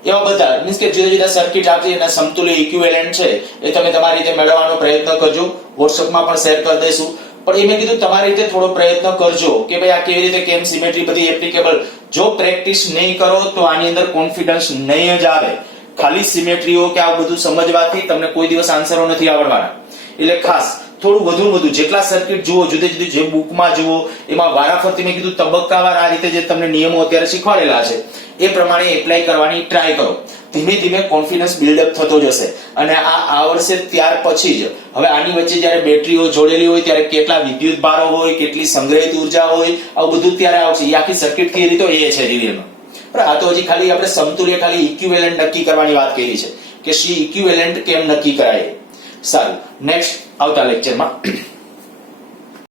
એવા બધા મીન્સ કે જુદા જુદા સર્કિટ આપી એના સમતુલ્ય ઇક્વિવેલન્ટ છે એ તમે તમારી રીતે મેળવવાનો પ્રયત્ન કરજો. વોટ્સએપમાં પણ શેર કરી દઈશું. પણ એ મેં કીધું તમારી રીતે થોડો પ્રયત્ન કરજો કે ભાઈ આ કેવી રીતે કેમ સિમેટ્રી બધી એપ્લિકેબલ. જો પ્રેક્ટિસ નહીં કરો તો આની અંદર કોન્ફિડન્સ નહીં જ આવે. ખાલી સિમેટ્રીઓ કે આ બધું સમજવાથી તમને કોઈ દિવસ આન્સરો નથી આવડવાના. એટલે ખાસ થોડું વધુ જેટલા સર્કિટ જુઓ જુદી જુદી જે બુકમાં જુઓ એમાં વારાફરતી મેં કીધું તબક્કાવાર આ રીતે જે તમને નિયમો અત્યારે શીખવાડેલા છે એ પ્રમાણે એપ્લાય કરવાની ટ્રાય કરો. ધીમે કોન્ફિડન્સ બિલ્ડઅપ થતો જશે અને આ આવડશે ત્યાર પછી જ હવે આની વચ્ચે જ્યારે બેટરીઓ જોડેલી હોય ત્યારે કેટલા વિદ્યુત ભારો હોય કેટલી સંગ્રહિત ઉર્જા હોય આવું બધું ત્યારે આવશે. એ આખી સર્કિટ થિયરી તો એ છે રિયલમાં. પણ આ તો હજી ખાલી આપણે સમતુલ્ય ખાલી ઇક્વિવેલન્ટ નક્કી કરવાની વાત કરી છે કે સી ઇક્વિવેલન્ટ કેમ નક્કી કરાય. સારું, નેક્સ્ટ આવતા લેક્ચરમાં